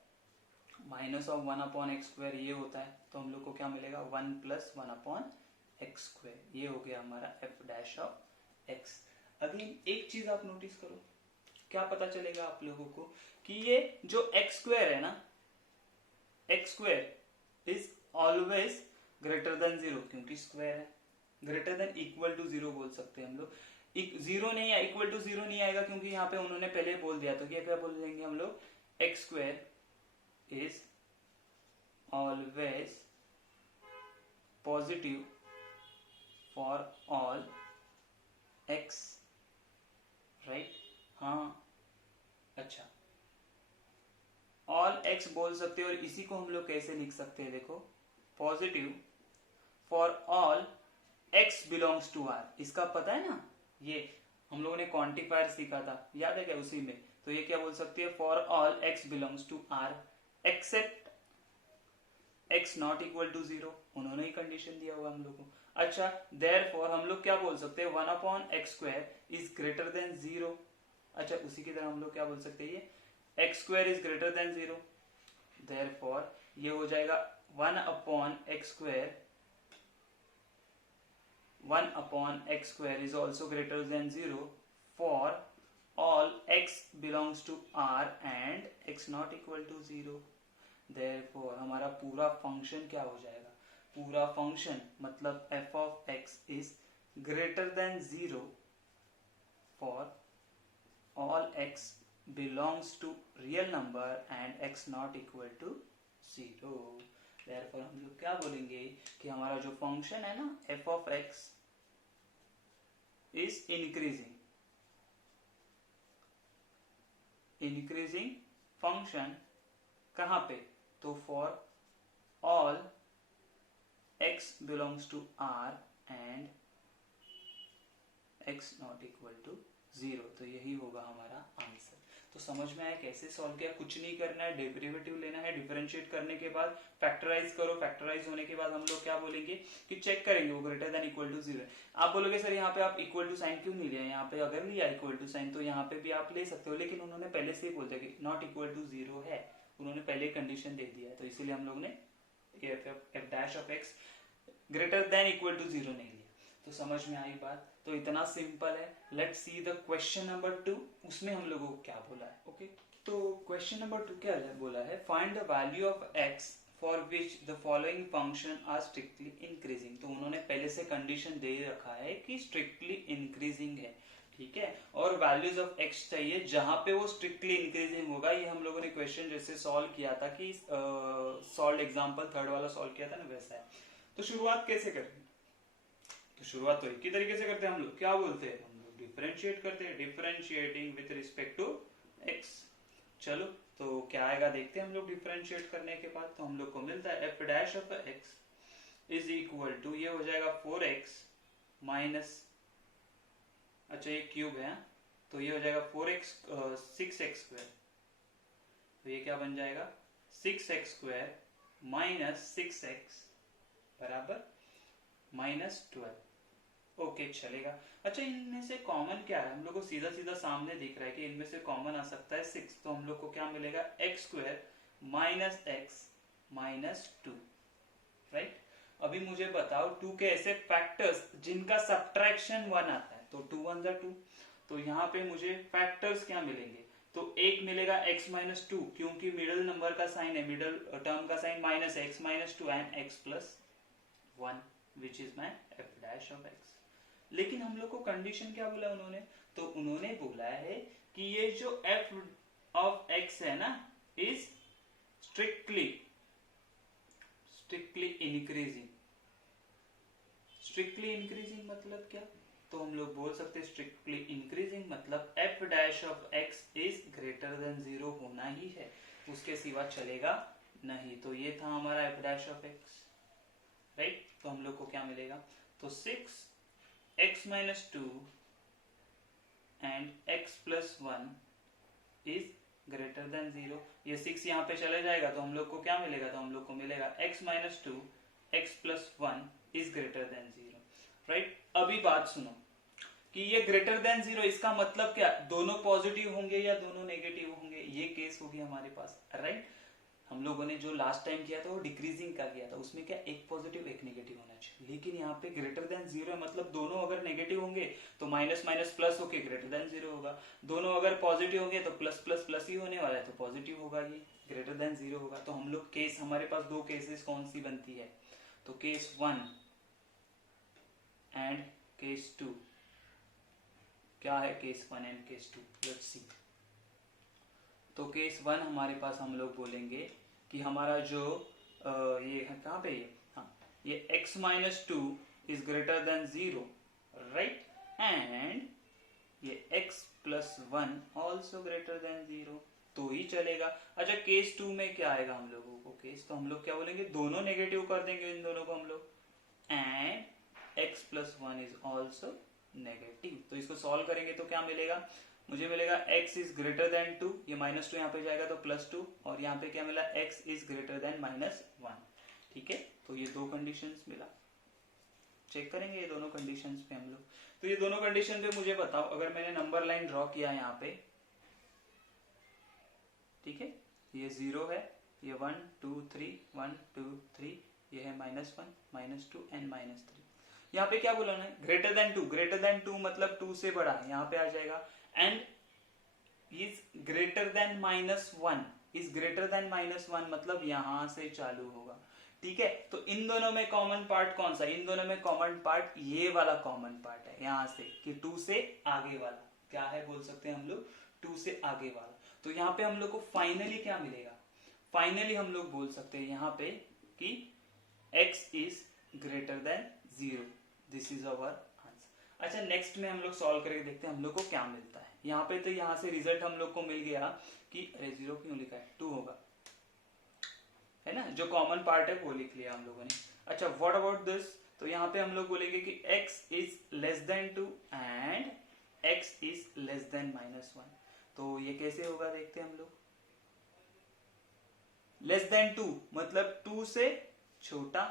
माइनस ऑफ 1/x², ये होता है। तो हम लोग को क्या मिलेगा 1 + 1/x², ये हो गया हमारा f dash of x। Again एक चीज आप नोटिस करो, क्या पता चलेगा आप लोगों को कि ये जो x² है ना, x² is always greater than 0, क्योंकि स्क्वायर है। ग्रेटर देन इक्वल टू 0 बोल सकते हैं हम लोग, जीरो नहीं है, इक्वल टू 0 नहीं आएगा, क्योंकि यहाँ पे उन्होंने पहले बोल दिया। तो क्या बोल देंगे हम लोग, x² is always positive for all x, right? हाँ, अच्छा, all x बोल सकते हैं। और इसी को हम लोग कैसे लिख सकते हैं, देखो, positive for all x belongs to r। इसका पता है ना, ये हम लोगों ने क्वांटिफायर सीखा था, याद है क्या उसी में। तो ये क्या बोल सकती है, for all x belongs to r except x not equal to 0। उन्होंने ही कंडीशन दिया हुआ हम लोग को। अच्छा, देयरफॉर हम लोग क्या बोल सकते हैं, 1/x² इज ग्रेटर देन 0। अच्छा, उसी की तरह हम लोग क्या बोल सकते हैं, ये x² is greater than 0, therefore ये हो जाएगा 1/x² is also greater than 0 for all x belongs to R and x not equal to 0। Therefore हमारा पूरा फंक्शन क्या हो जाएगा, पूरा फंक्शन मतलब f of x is greater than 0 for all x belongs to real number and x not equal to 0। Therefore हम लोग क्या बोलेंगे कि हमारा जो फंक्शन है ना f of x is increasing function कहाँ पे, तो for all x belongs to r and x not equal to 0। तो यही होगा हमारा आंसर। तो समझ में आया कैसे सॉल्व किया, कुछ नहीं करना है, डेरिवेटिव लेना है, डिफरेंशिएट करने के बाद फैक्टराइज करो, फैक्टराइज होने के बाद हम लोग क्या बोलेंगे कि चेक करेंगे वो ग्रेटर देन इक्वल टू 0। आप बोलोगे सर यहाँ पे आप इक्वल टू साइन क्यों नहीं लिया, यहाँ पे अगर लिया इक्वल टू साइन तो यहाँ पे भी आप ले सकते हो, लेकिन उन्होंने पहले से ही बोल दिया कि नॉट इक्वल टू 0 है, उन्होंने पहले कंडीशन दे दिया है। तो इसीलिए हम लोग ने f dash of x greater than equal to 0 नहीं लिया। तो समझ में आई बात, तो इतना सिंपल है। Let's see the question number 2, उसमें हम लोगों को क्या बोला है। ओके, तो क्वेश्चन नंबर 2 क्या बोला है, find the value of x for which the following function are strictly increasing. तो उन्होंने पहले से कंडीशन दे रखा है कि स्ट्रिक्टली इंक्रीजिंग है, ठीक है, और वैल्यूज ऑफ x चाहिए जहां पे वो स्ट्रिक्टली इंक्रीजिंग होगा। ये हम लोगों ने क्वेश्चन जैसे सॉल्व किया था कि सॉल्व एग्जांपल 3rd वाला सॉल्व किया था ना, वैसा है। तो शुरुआत कैसे करेंगे, तो शुरुआत तो एक ही तरीके से करते हैं हम लोग, क्या बोलते हैं हम लोग, डिफरेंशिएट करते हैं, differentiating with respect to x। चलो, तो क्या आएगा देखते हैं हम लोग डिफरेंशिएट करने के बाद। तो हम लोग को मिलता है f dash of x is equal to, ये हो जाएगा 4x माइनस, अच्छा ये क्यूब है, तो ये हो जाएगा 6x²। तो ये क्या बन जाएगा 6x² माइनस 6x बराबर -12। ओके, चलेगा। अच्छा, इनमें से कॉमन क्या है, हम लोग को सीधा सीधा सामने दिख रहा है कि इनमें से कॉमन आ सकता है 6। तो हम लोग को क्या मिलेगा x² minus x minus 2, right. अभी मुझे बताओ 2 के ऐसे फैक्टर्स जिनका सब्ट्रैक्शन 1 आता है, तो 2 1 2। तो यहाँ पे मुझे फैक्टर्स क्या मिलेंगे, तो एक मिलेगा x माइनस 2, क्योंकि मिडिल नंबर का साइन है, मिडिल टर्म का sign minus x minus 2 and x plus 1 which is my f dash of x। लेकिन हम लोग को कंडीशन क्या बोला उन्होंने, तो उन्होंने बोला है कि ये जो f ऑफ x है ना is strictly increasing. Strictly increasing मतलब क्या, तो हम लोग बोल सकते हैं स्ट्रिक्टली इंक्रीजिंग मतलब f dash of x is greater than 0 होना ही है, उसके सिवा चलेगा नहीं, तो ये था हमारा F dash of X, right. तो हम लोग को क्या मिलेगा, तो 6x minus 2 and x plus 1 is greater than 0। ये 6 यहाँ पे चले जाएगा तो हम लोग को क्या मिलेगा, तो हम लोग को मिलेगा x minus 2 x plus 1 is greater than 0, right. अभी बात सुनो कि ये ग्रेटर देन 0, इसका मतलब क्या, दोनों पॉजिटिव होंगे या दोनों नेगेटिव होंगे, ये केस होगी हमारे पास, राइट। हम लोगों ने जो लास्ट टाइम किया था वो डिक्रीजिंग का किया था, उसमें क्या एक पॉजिटिव एक नेगेटिव होना चाहिए, लेकिन यहाँ पे ग्रेटर देन 0 मतलब दोनों अगर नेगेटिव होंगे तो माइनस माइनस प्लस होके ग्रेटर देन 0 होगा, दोनों अगर पॉजिटिव होंगे तो प्लस प्लस प्लस ही होने वाला है, तो पॉजिटिव होगा, ये ग्रेटर देन 0 होगा। तो हम लोग केस, हमारे पास दो केसेस कौन सी बनती है, तो केस 1 एंड केस 2। क्या है case 1 and case 2, let's see. तो केस 1 हमारे पास हम लोग बोलेंगे कि हमारा जो ये कहाँ पे ये, हाँ, ये x minus 2 is greater than 0, right, and ये x plus 1 also greater than 0, तो ही चलेगा। अच्छा, केस 2 में क्या आएगा हम लोगों को, केस तो हम लोग क्या बोलेंगे, दोनों नेगेटिव कर देंगे इन दोनों को हम लोग, and x plus 1 is also negative. तो इसको सॉल्व करेंगे तो क्या मिलेगा, मुझे मिलेगा x इज ग्रेटर देन 2, ये माइनस 2 यहाँ पे जाएगा तो प्लस 2, और यहाँ पे क्या मिला, x is greater than minus 1, ठीक है। तो ये दो कंडीशंस मिला, चेक करेंगे ये दोनों कंडीशंस पे हम लोग। तो ये दोनों कंडीशन पे मुझे बताओ, अगर मैंने नंबर लाइन ड्रॉ किया यहाँ पे, ठीक है, ये 0 है, ये 1 2 3 1 2 3, ये है माइनस 1 माइनस 2 एंड माइनस 3। यहाँ पे क्या बोला है, ग्रेटर देन 2, ग्रेटर देन 2 मतलब 2 से बड़ा है, यहाँ पे आ जाएगा, and is greater than minus 1, is greater than minus 1 मतलब यहां से चालू होगा, ठीक है। तो इन दोनों में कॉमन पार्ट कौन सा, इन दोनों में कॉमन पार्ट ये वाला कॉमन पार्ट है, यहां से कि 2 से आगे वाला, क्या है बोल सकते हैं हम लोग, 2 से आगे वाला। तो यहाँ पे हम लोग को फाइनली क्या मिलेगा, फाइनली हम लोग बोल सकते हैं यहाँ पे कि x is greater than 0, this is our answer. अच्छा, नेक्स्ट में हम लोग सॉल्व करके देखते हैं हम लोग को क्या मिलता है। यहाँ पे तो यहाँ से रिजल्ट हम लोग को मिल गया कि, अरे 0 क्यों लिखा है, 2 होगा, है ना, जो कॉमन पार्ट है वो लिख लिया हम लोगों ने। अच्छा, व्हाट अबाउट दिस, तो यहाँ पे हम लोग बोलेंगे कि x is less than 2 and x is less than minus 1। तो ये कैसे होगा देखते हैं हम लोग, लेस देन 2 मतलब 2 से छोटा,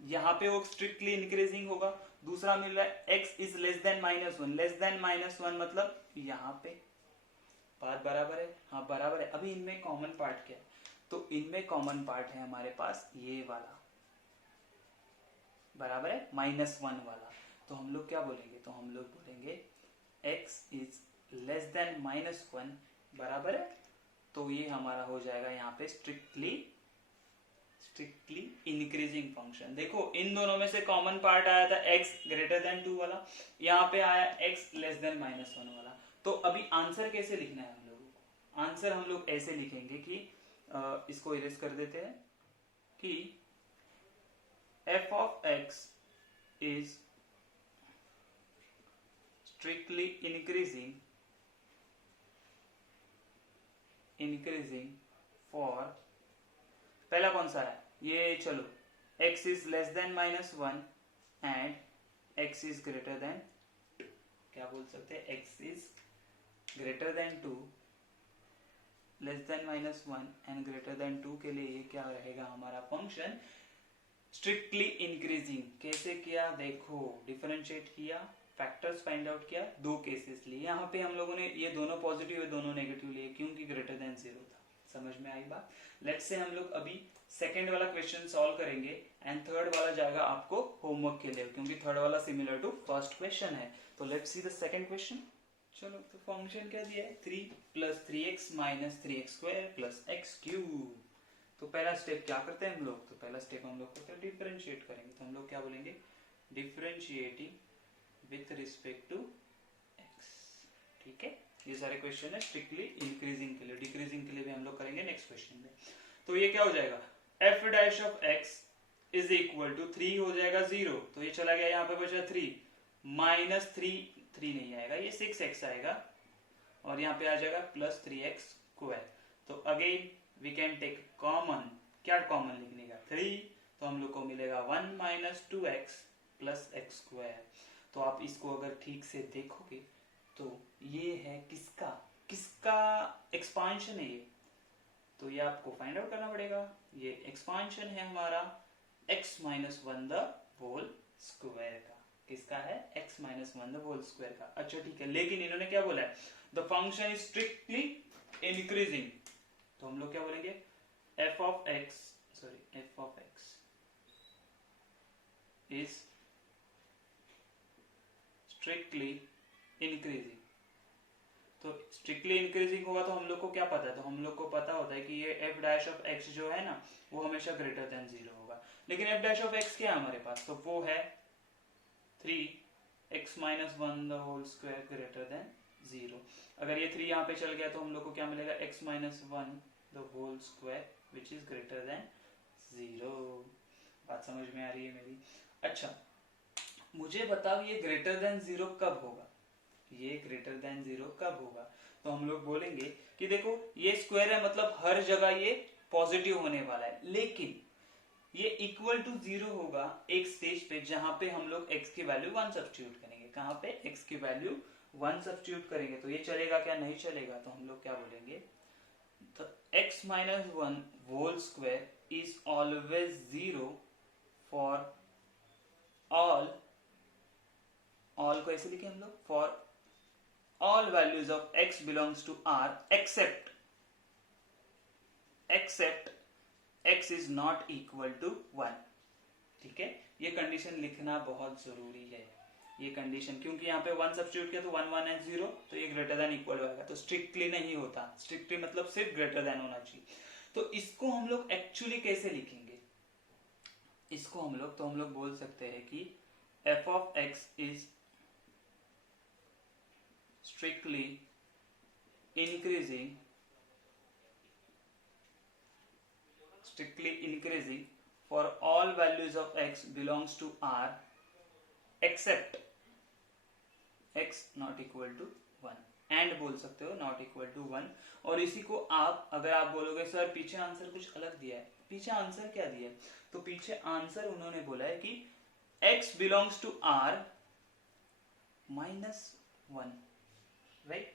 यहाँ पे वो स्ट्रिक्टली इंक्रीजिंग होगा। दूसरा मिल रहा है x is less than minus 1, less than minus 1 मतलब यहाँ पे, बात बराबर है, हाँ बराबर है। अभी इनमें कॉमन पार्ट क्या है, तो इनमें कॉमन पार्ट है हमारे पास ये वाला, बराबर है, माइनस 1 वाला। तो हम लोग क्या बोलेंगे, तो हम लोग बोलेंगे x is less than minus 1, बराबर है। तो ये हमारा हो जाएगा यहाँ पे स्ट्रिक्टली इंक्रीजिंग फंक्शन। देखो इन दोनों में से कॉमन पार्ट आया था x ग्रेटर देन 2 वाला, यहाँ पे आया x लेस देन माइनस 1 वाला। तो अभी आंसर कैसे लिखना है हम लोगों को, आंसर हम लोग ऐसे लिखेंगे कि इसको इरेज कर देते हैं कि f of x is strictly increasing for, पहला कौन सा है ये, चलो x is less than minus 1 and x is greater then, क्या बोल सकते हैं, x is greater then 2, less than minus 1 and greater then 2 के लिए ये क्या रहेगा हमारा फंक्शन, स्ट्रिक्टली इंक्रीजिंग। कैसे किया देखो, डिफरेंशिएट किया, फैक्टर्स फाइंड आउट किया, दो केसेस लिए। यहाँ पे हम लोगों ने ये दोनों पॉजिटिव है दोनों नेगेटिव लिए, क्योंकि ग्रेटर देन 0 था। समझ में आई बात। लेट्स से हम लोग अभी सेकंड वाला क्वेश्चन सॉल्व करेंगे एंड थर्ड वाला जाएगा आपको होमवर्क के लिए, क्योंकि थर्ड वाला सिमिलर टू फर्स्ट क्वेश्चन है। तो let's see the second question. चलो, तो फंक्शन क्या दिया है, 3 + 3x - 3x² + x³। तो पहला स्टेप क्या करते हैं हम लोग, तो पहला स्टेप हम लोग करते हैं डिफरेंशिएट करेंगे। तो हम लोग क्या बोलेंगे, differentiating with respect to x। ठीक है, ये सारे क्वेश्चन है स्ट्रिक्टली इंक्रीजिंग के लिए, डिक्रीजिंग के लिए भी हम लोग करेंगे नेक्स्ट क्वेश्चन में। तो ये क्या हो जाएगा, f' of x is equal to 3 हो जाएगा 0, तो ये चला गया, यहाँ पे बचा 3 माइनस 3 नहीं आएगा, ये 6x आएगा, और यहाँ पे आ जाएगा +3x²। तो again we can take common, क्या कॉमन लिखने का 3, तो हम लोग को मिलेगा 1 minus 2x plus x square. तो आप इसको अगर ठीक से देखोगे तो ये है किसका किसका एक्सपांशन है ये, तो ये आपको फाइंड आउट करना पड़ेगा। ये एक्सपांशन है हमारा x minus 1 the whole square का। किसका है? x minus 1 the whole square का। अच्छा ठीक है, लेकिन इन्होंने क्या बोला है? The function is strictly increasing, तो हम लोग क्या बोलेंगे? f of x is strictly increasing। तो स्ट्रिक्टली इंक्रीजिंग होगा तो हम लोग को क्या पता है? तो हम लोग को पता होता है कि ये f डैश ऑफ x जो है ना वो हमेशा ग्रेटर देन 0 होगा। लेकिन f डैश ऑफ x क्या है हमारे पास? तो वो है 3x minus 1 the whole square greater than 0। अगर ये 3 यहाँ पे चल गया तो हम लोग को क्या मिलेगा? x minus 1 the whole square which is greater than 0। बात समझ में आ रही है मेरी? अच्छा मुझे बताओ ये ग्रेटर देन 0 कब होगा? ये ग्रेटर देन 0 कब होगा? तो हम लोग बोलेंगे कि देखो ये स्क्वायर है मतलब हर जगह ये पॉजिटिव होने वाला है, लेकिन ये इक्वल टू 0 होगा एक स्टेज पे जहां पे हम लोग x की वैल्यू 1 सब्स्टिट्यूट करेंगे। कहां पे? x की वैल्यू 1 सब्स्टिट्यूट करेंगे। तो ये चलेगा क्या? नहीं चलेगा। तो हम लोग क्या बोलेंगे? तो x minus 1 whole square is always 0 for all को ऐसे लिखे हम लोग, for all values of x belongs to R except x is not equal to 1। ठीक है, ये कंडीशन लिखना बहुत जरूरी है। ये कंडीशन क्योंकि यहाँ पे 1 सब्स्टिट्यूट किया तो 1 1 है 0, तो ये ग्रेटर देन इक्वल होगा। तो स्ट्रिक्टली नहीं होता, स्ट्रिक्टली मतलब सिर्फ ग्रेटर देन होना चाहिए। तो इसको हम लोग एक्चुअली कैसे लिखेंगे? इसको हम लोग बोल सकते हैं कि f of x is strictly increasing for all values of x belongs to R except x not equal to 1। And बोल सकते हो, नॉट इक्वल टू 1। और इसी को आप अगर आप बोलोगे सर पीछे आंसर कुछ अलग दिया है, पीछे आंसर क्या दिया है? तो पीछे आंसर उन्होंने बोला है कि x belongs to R minus 1, right?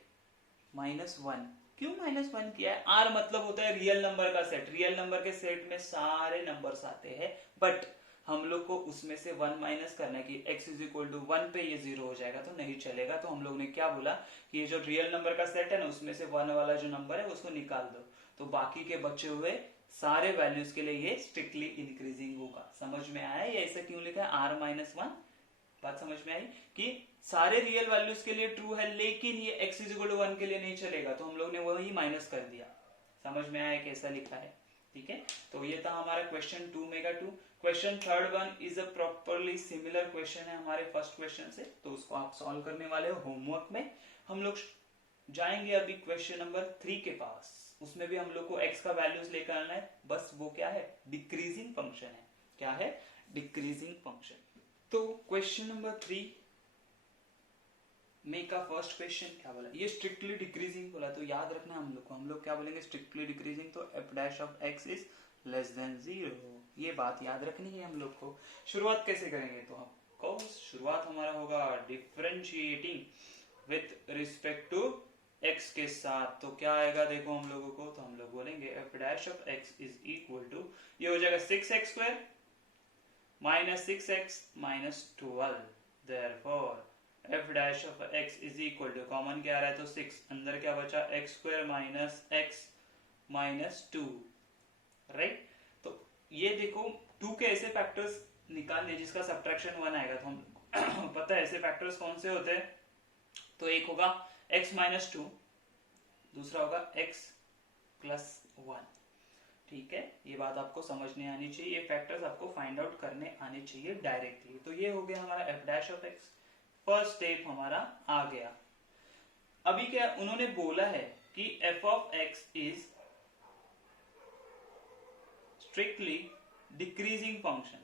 Minus 1 क्यों माइनस 1 किया है? R मतलब होता है रियल नंबर का सेट। रियल नंबर के सेट में सारे नंबर्स आते हैं, बट हम लोग को उसमें से 1 माइनस करना है कि x इज इक्वल टू 1 पे ये 0 हो जाएगा, तो नहीं चलेगा। तो हम लोग ने क्या बोला कि ये जो रियल नंबर का सेट है ना उसमें से 1 वाला जो नंबर है उसको निकाल दो, तो बाकी के बचे हुए सारे वैल्यूज के लिए ये स्ट्रिक्टली इंक्रीजिंग होगा। समझ में आया ये ऐसा क्यों लिखा है R माइनस 1? बात समझ में आई कि सारे रियल वैल्यूज के लिए ट्रू है, लेकिन ये x इज इक्वल टू 1 के लिए नहीं चलेगा, तो हम लोग ने वही माइनस कर दिया। समझ में आया कैसा लिखा है? ठीक है, तो ये था हमारा question 2 mega 2। Question third one is a properly similar question है हमारे फर्स्ट क्वेश्चन से, तो उसको आप सॉल्व करने वाले हो होमवर्क में। हम लोग जाएंगे अभी क्वेश्चन नंबर 3 के पास। उसमें भी हम लोग को x का वैल्यूज लेकर आना है, बस वो क्या है? डिक्रीजिंग फंक्शन है। क्या है? Decreasing function. तो क्वेश्चन नंबर 3 में का फर्स्ट क्वेश्चन क्या बोला? ये स्ट्रिक्टली डिक्रीजिंग बोला, तो याद रखना हम लोग क्या बोलेंगे? स्ट्रिक्टली डिक्रीजिंग, तो f dash of x is less then 0। ये बात याद रखनी है हम लोग को। शुरुआत कैसे करेंगे? तो हमको शुरुआत हमारा होगा differentiating with respect to x के साथ। तो क्या आएगा देखो हम लोगों को, तो हम लोग बोलेंगे f dash of x is equal to, ये हो जाएगा 6x square minus 6x minus 12। Therefore f dash of x is equal to, common क्या आ रहा है? तो 6, अंदर क्या बचा? x square minus x minus 2, right? तो ये देखो 2 के ऐसे फैक्टर्स निकालने जिसका सब्ट्रैक्शन 1 आएगा, तो हम पता है ऐसे फैक्टर्स कौन से होते हैं? तो एक होगा x माइनस 2, दूसरा होगा x प्लस 1। ठीक है, ये बात आपको समझने आनी चाहिए, ये फैक्टर्स आपको फाइंड आउट करने आने चाहिए डायरेक्टली। तो ये हो गया हमारा f dash of x, first step हमारा आ गया। अभी क्या उन्होंने बोला है कि f of x is strictly decreasing function.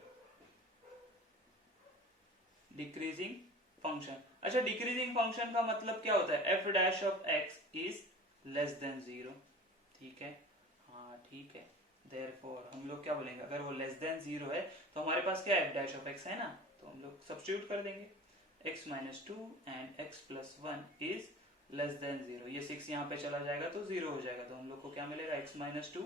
Decreasing function, अच्छा डिक्रीजिंग फंक्शन का मतलब क्या होता है? f dash of x is less then 0। ठीक है, हाँ ठीक है, देयरफॉर हम लोग क्या बोलेंगे, अगर वो लेस देन 0 है तो हमारे पास क्या है, डैश ऑफ x है ना, तो हम लोग सब्स्टिट्यूट कर देंगे x minus 2 and x plus 1 is less then 0। ये 6 यहाँ पे चला जाएगा तो 0 हो जाएगा, तो हम लोग को क्या मिलेगा, x minus 2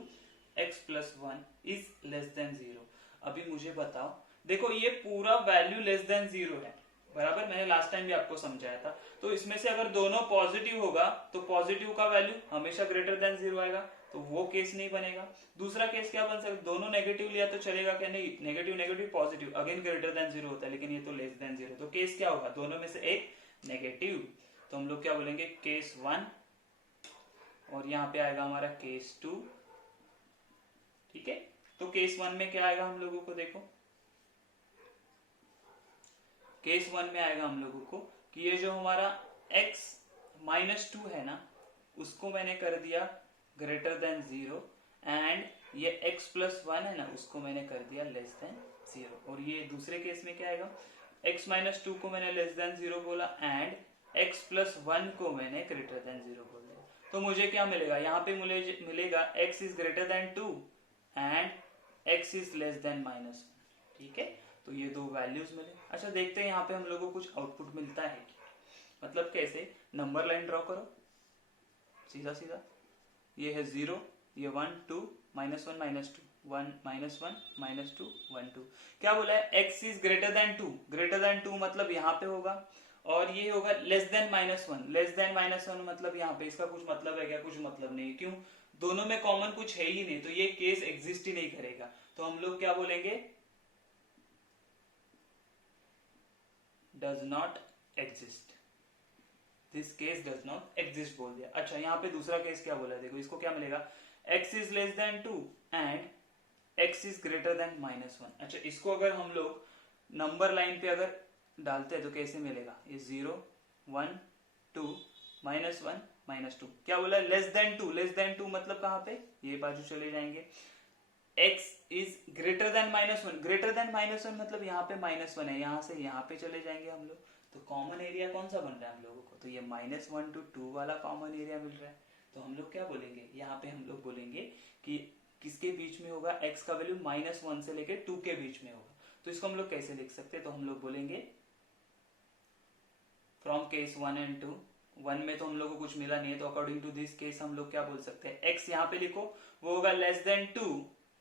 x plus 1 is less then 0। अभी मुझे बताओ, देखो ये पूरा वैल्यू लेस देन 0 है, बराबर, मैंने लास्ट टाइम भी आपको समझाया था। तो इसमें से अगर दोनों पॉजिटिव होगा तो पॉजिटिव का वैल्यू हमेशा ग्रेटर देन 0 आएगा, तो वो केस नहीं बनेगा। दूसरा केस क्या बन सकता, दोनों नेगेटिव लिया तो चलेगा क्या, नहीं, negative negative positive again greater than 0 होता है, लेकिन ये तो लेस देन 0, तो केस क्या होगा, दोनों में से एक नेगेटिव, तो हम लोग क्या बोलेंगे, केस 1, और यहाँ पे आएगा हमारा केस 2। ठीक है, तो केस 1 में क्या आएगा हम लोगों को, देखो केस 1 में आएगा हम लोगों को कि ये जो हमारा x माइनस 2 है ना, उसको मैंने कर दिया ग्रेटर देन 0, एंड ये x प्लस 1 है ना, उसको मैंने कर दिया लेस देन 0। और ये दूसरे केस में क्या आएगा, x माइनस 2 को मैंने लेस देन 0 बोला एंड x प्लस 1 को मैंने ग्रेटर देन 0 बोल दिया, तो मुझे क्या मिलेगा, यहाँ पे मुझे मिलेगा x is greater then 2 and x is less than minus 1। ठीक है, तो ये दो वैल्यूज मिले। अच्छा देखते हैं यहाँ पे हम लोगों को कुछ आउटपुट मिलता है कि, मतलब कैसे, नंबर लाइन ड्रॉ करो सीधा सीधा, ये है 0, ये 1 2 माइनस 1 माइनस 2 1 माइनस 1 माइनस 2 1 2। क्या बोला है, x is greater then 2, greater then 2 मतलब यहाँ पे होगा, और ये होगा less than minus 1, less than minus 1 मतलब यहाँ पे, इसका कुछ मतलब है क्या, कुछ मतलब नहीं, क्यों, दोनों में कॉमन कुछ है ही नहीं, तो ये केस एग्जिस्ट ही नहीं करेगा, तो हम लोग क्या बोलेंगे, does not exist, this case does not exist बोल दिया। अच्छा यहाँ पे दूसरा केस क्या बोला है, देखो इसको क्या मिलेगा, x is less than 2 and x is greater than minus 1। अच्छा इसको अगर हम लोग नंबर लाइन पे अगर डालते हैं तो कैसे मिलेगा, ये 0 1 2 माइनस 1 माइनस 2, क्या बोला, लेस देन 2, लेस देन 2 मतलब कहाँ पे, ये बाजू चले जाएंगे, x is greater than minus 1, greater than minus 1 मतलब यहाँ पे माइनस 1 है, यहाँ से यहाँ पे चले जाएंगे हम लोग, तो कॉमन एरिया कौन सा बन रहा है हम लोगों को, तो ये माइनस 1 to 2 वाला कॉमन एरिया मिल रहा है, तो हम लोग क्या बोलेंगे, यहाँ पे हम लोग बोलेंगे कि किसके बीच में होगा, x का वैल्यू माइनस 1 से लेके 2 के बीच में होगा, तो इसको हम लोग कैसे लिख सकते हैं, तो हम लोग बोलेंगे फ्रॉम केस 1 एंड 2, 1 में तो हम लोग को कुछ मिला नहीं है, तो अकॉर्डिंग टू दिस केस हम लोग क्या बोल सकते हैं, x यहाँ पे लिखो, वो होगा less than 2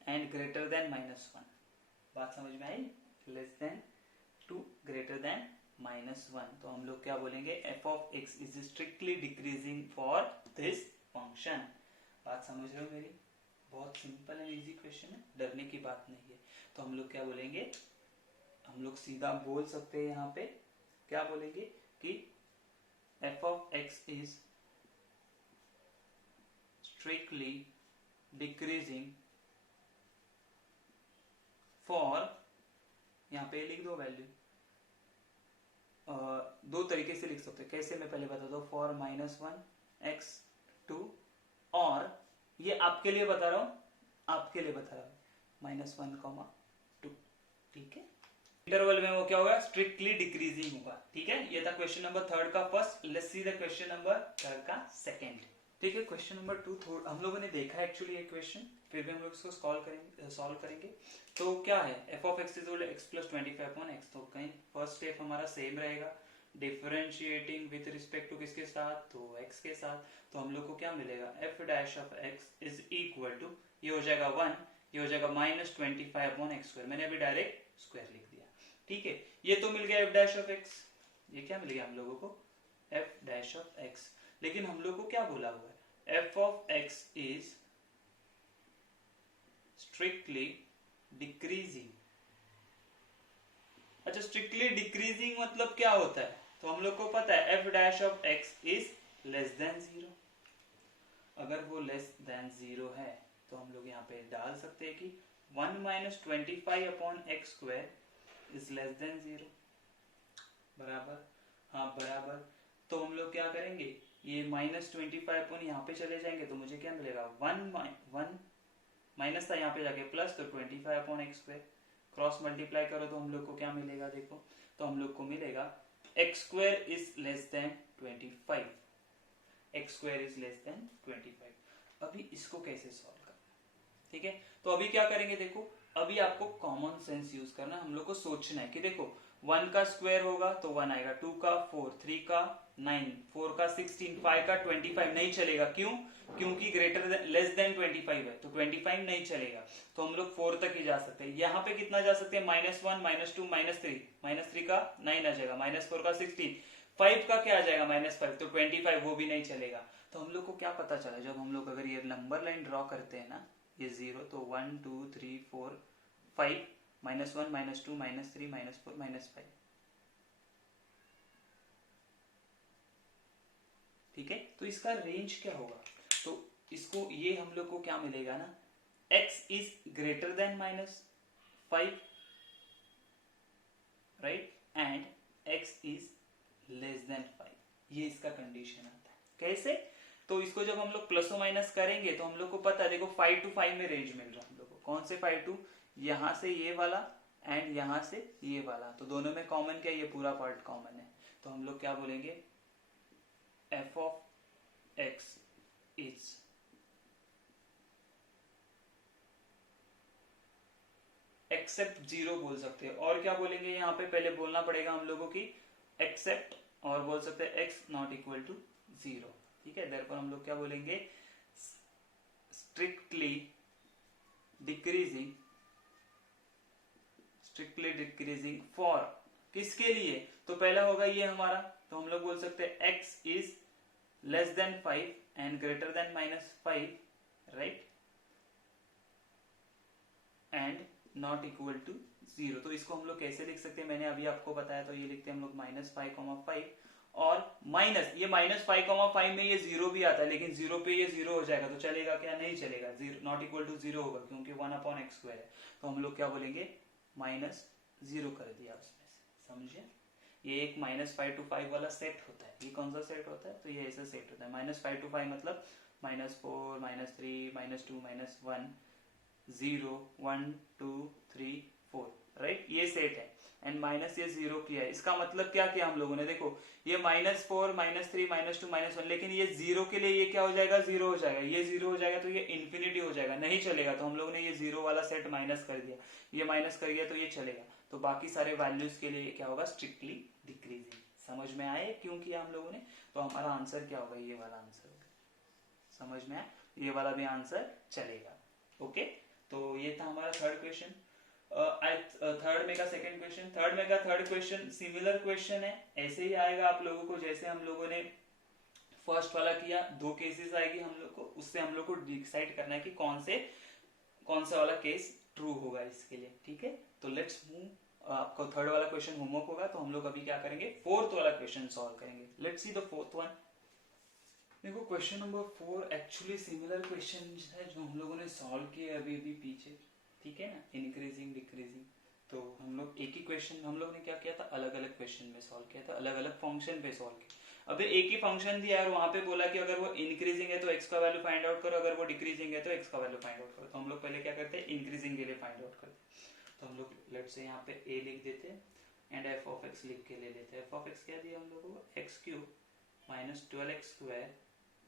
and greater than minus 1, बात समझ में आई, less than 2 greater than minus 1, तो हम लोग क्या बोलेंगे, f of x is strictly decreasing for this function. बात समझ रहे हो मेरी, बहुत सिंपल एंड इजी क्वेश्चन है, डरने की बात नहीं है। तो हम लोग क्या बोलेंगे, हम लोग सीधा बोल सकते हैं यहाँ पे, क्या बोलेंगे कि f of x is strictly decreasing for, यहाँ पे लिख दो वैल्यू, दो तरीके से लिख सकते हैं, कैसे मैं पहले बता दो, फॉर माइनस 1 x 2, और ये आपके लिए बता रहा हूं, आपके लिए बता रहा हूं, माइनस 1 2, ठीक है, इंटरवल में वो क्या होगा, स्ट्रिक्टली डिक्रीजिंग होगा। ठीक है, ये था क्वेश्चन नंबर 3 का first, let's see the question number 3 का सेकंड। ठीक है, क्वेश्चन नंबर 2 हम लोगों ने देखा है एक्चुअली ये क्वेश्चन, फिर भी हम लोग इसको सॉल्व करेंगे। तो क्या है, f of x is x plus 25/x, तो कहीं फर्स्ट स्टेप हमारा सेम रहेगा, डिफरेंशिएटिंग विथ रिस्पेक्ट टू किसके साथ, तो x के साथ, तो हम लोग को क्या मिलेगा, f dash of x is equal to, ये हो जाएगा 1, ये हो जाएगा माइनस 25/x², मैंने अभी डायरेक्ट स्क्वायर लिख दिया। ठीक है, ये तो मिल गया f डैश ऑफ x, ये क्या मिल गया हम लोगों को, f डैश ऑफ x, लेकिन हम लोग को क्या बोला हुआ है, f of x is strictly decreasing. अच्छा, स्ट्रिक्टली डिक्रीजिंग मतलब क्या होता है, तो हम लोग को पता है f dash of x is less then 0, अगर वो लेस देन 0 है तो हम लोग यहाँ पे डाल सकते हैं कि 1 minus 25/x² is less then 0, बराबर, हाँ बराबर, तो हम लोग क्या करेंगे, ये माइनस 25 यहाँ पे चले जाएंगे, तो मुझे क्या मिलेगा, 1 माइनस था यहाँ पे जाके प्लस, तो 25/x², क्रॉस मल्टीप्लाई करो तो हम लोग को क्या मिलेगा, देखो, तो हम लोग को मिलेगा x² is less then 25, x² is less then 25। अभी इसको कैसे सॉल्व करना, ठीक है, तो अभी क्या करेंगे, देखो अभी आपको कॉमन सेंस यूज करना, हम लोग को सोचना है कि देखो 1 का स्क्वायर होगा तो 1 आएगा, 2 का 4, 3 का 9, 4 का 16, 5 का 25 नहीं चलेगा, क्यों? क्योंकि ग्रेटर देन लेस देन 25 है, तो 25 नहीं चलेगा, तो हम लोग 4 तक ही जा सकते हैं। यहाँ पे कितना जा सकते हैं, -1, -2, -3 का 9 आ जाएगा, -4 का 16, 5 का क्या आ जाएगा, -5, तो 25 वो भी नहीं चलेगा। तो हम लोग को क्या पता चला, जब हम लोग अगर ये नंबर लाइन ड्रॉ करते हैं ना, ये 0, तो 1 2 3 4 5, -1 -2 -3 -4 -5, ठीक है, तो इसका रेंज क्या होगा, तो इसको ये हम लोग को क्या मिलेगा ना, x is greater than -5, right, and x is less than 5, ये इसका कंडीशन आता है। कैसे, तो इसको जब हम लोग प्लस और माइनस करेंगे तो हम लोग को पता है, देखो 5 to 5 में रेंज मिल रहा है हम लोग को, कौन से 5 to, यहां से ये वाला एंड यहां से ये वाला, तो दोनों में कॉमन क्या, ये पूरा पार्ट कॉमन है, तो हम लोग क्या बोलेंगे, f of x is except 0 बोल सकते हैं, और क्या बोलेंगे यहाँ पे, पहले बोलना पड़ेगा हम लोगों की एक्सेप्ट, और बोल सकते हैं x नॉट इक्वल टू 0, ठीक है, देयरफॉर हम लोग क्या बोलेंगे, स्ट्रिक्टली डिक्रीजिंग फॉर, किसके लिए, तो पहला होगा ये हमारा, तो हम लोग बोल सकते हैं x is less than 5 and greater than -5, right, and not equal to 0, तो इसको हम लोग कैसे लिख सकते हैं, मैंने अभी आपको बताया, तो ये लिखते हैं हम लोग -5,5, और माइनस ये -5,5 में ये 0 भी आता है, लेकिन 0 पे ये 0 हो जाएगा, तो चलेगा क्या, नहीं चलेगा, नॉट इक्वल टू 0 होगा, क्योंकि 1/x² है, तो हम लोग क्या बोलेंगे, -0 कर दिया उसमें से, समझे, ये एक -5 to 5 वाला सेट होता है, ये कौन सा सेट होता है, तो ये ऐसा सेट होता है, -5 to 5 मतलब -4 -3 -2 -1 0 1 2 3 4, राइट, ये सेट है, एंड माइनस ये 0 किया है, इसका मतलब क्या किया हम लोगों ने, देखो ये -4 -3 -2 -1, लेकिन ये 0 के लिए ये क्या हो जाएगा, 0 हो जाएगा, ये 0 हो जाएगा तो ये इन्फिनिटी हो जाएगा, नहीं चलेगा, तो हम लोगों ने ये 0 वाला सेट माइनस कर दिया, ये माइनस कर दिया तो ये चलेगा, तो बाकी सारे वैल्यूज के लिए क्या होगा, स्ट्रिक्टली डिक्रीजिंग, समझ में आए क्यों किया हम लोगों ने, तो हमारा आंसर क्या होगा, ये वाला आंसर होगा, समझ में आया, ये वाला भी आंसर चलेगा, ओके, तो ये था हमारा थर्ड क्वेश्चन। थर्ड में का सेकंड क्वेश्चन, थर्ड में का थर्ड क्वेश्चन सिमिलर क्वेश्चन है, ऐसे ही आएगा आप लोगों को जैसे हम लोगों ने फर्स्ट वाला किया, 2 केसेस आएगी हम लोग को, उससे हम लोग को डिसाइड करना है कि कौन सा वाला केस ट्रू होगा इसके लिए, ठीक है, तो लेट्स मूव, आपको थर्ड वाला क्वेश्चन होमवर्क होगा, तो हम लोग अभी क्या करेंगे, फोर्थ वाला क्वेश्चन सॉल्व करेंगे, let's see the fourth one. देखो question number 4 actually similar question है जो हम लोगों ने सॉल्व किए अभी भी पीछे, ठीक है ना, इंक्रीजिंग डिक्रीजिंग, तो हम लोग एक ही क्वेश्चन हम लोग ने क्या किया था, अलग अलग क्वेश्चन में सॉल्व किया था, अलग अलग फंक्शन पे सॉल्व किया, अभी एक ही फंक्शन दिया है और वहां पे बोला कि अगर वो इंक्रीजिंग है तो x का वैल्यू फाइंड आउट करो, अगर वो डिक्रीजिंग है तो x का वैल्यू फाइंड आउट करो, तो हम लोग पहले क्या करते हैं, इंक्रीजिंग के लिए फाइंड आउट करते हैं, तो हम लोग लेट से यहाँ पे a लिख देते हैं एंड f ऑफ x लिख के ले लेते हैं, f ऑफ x क्या दिया हम लोगों को, x³ -12x²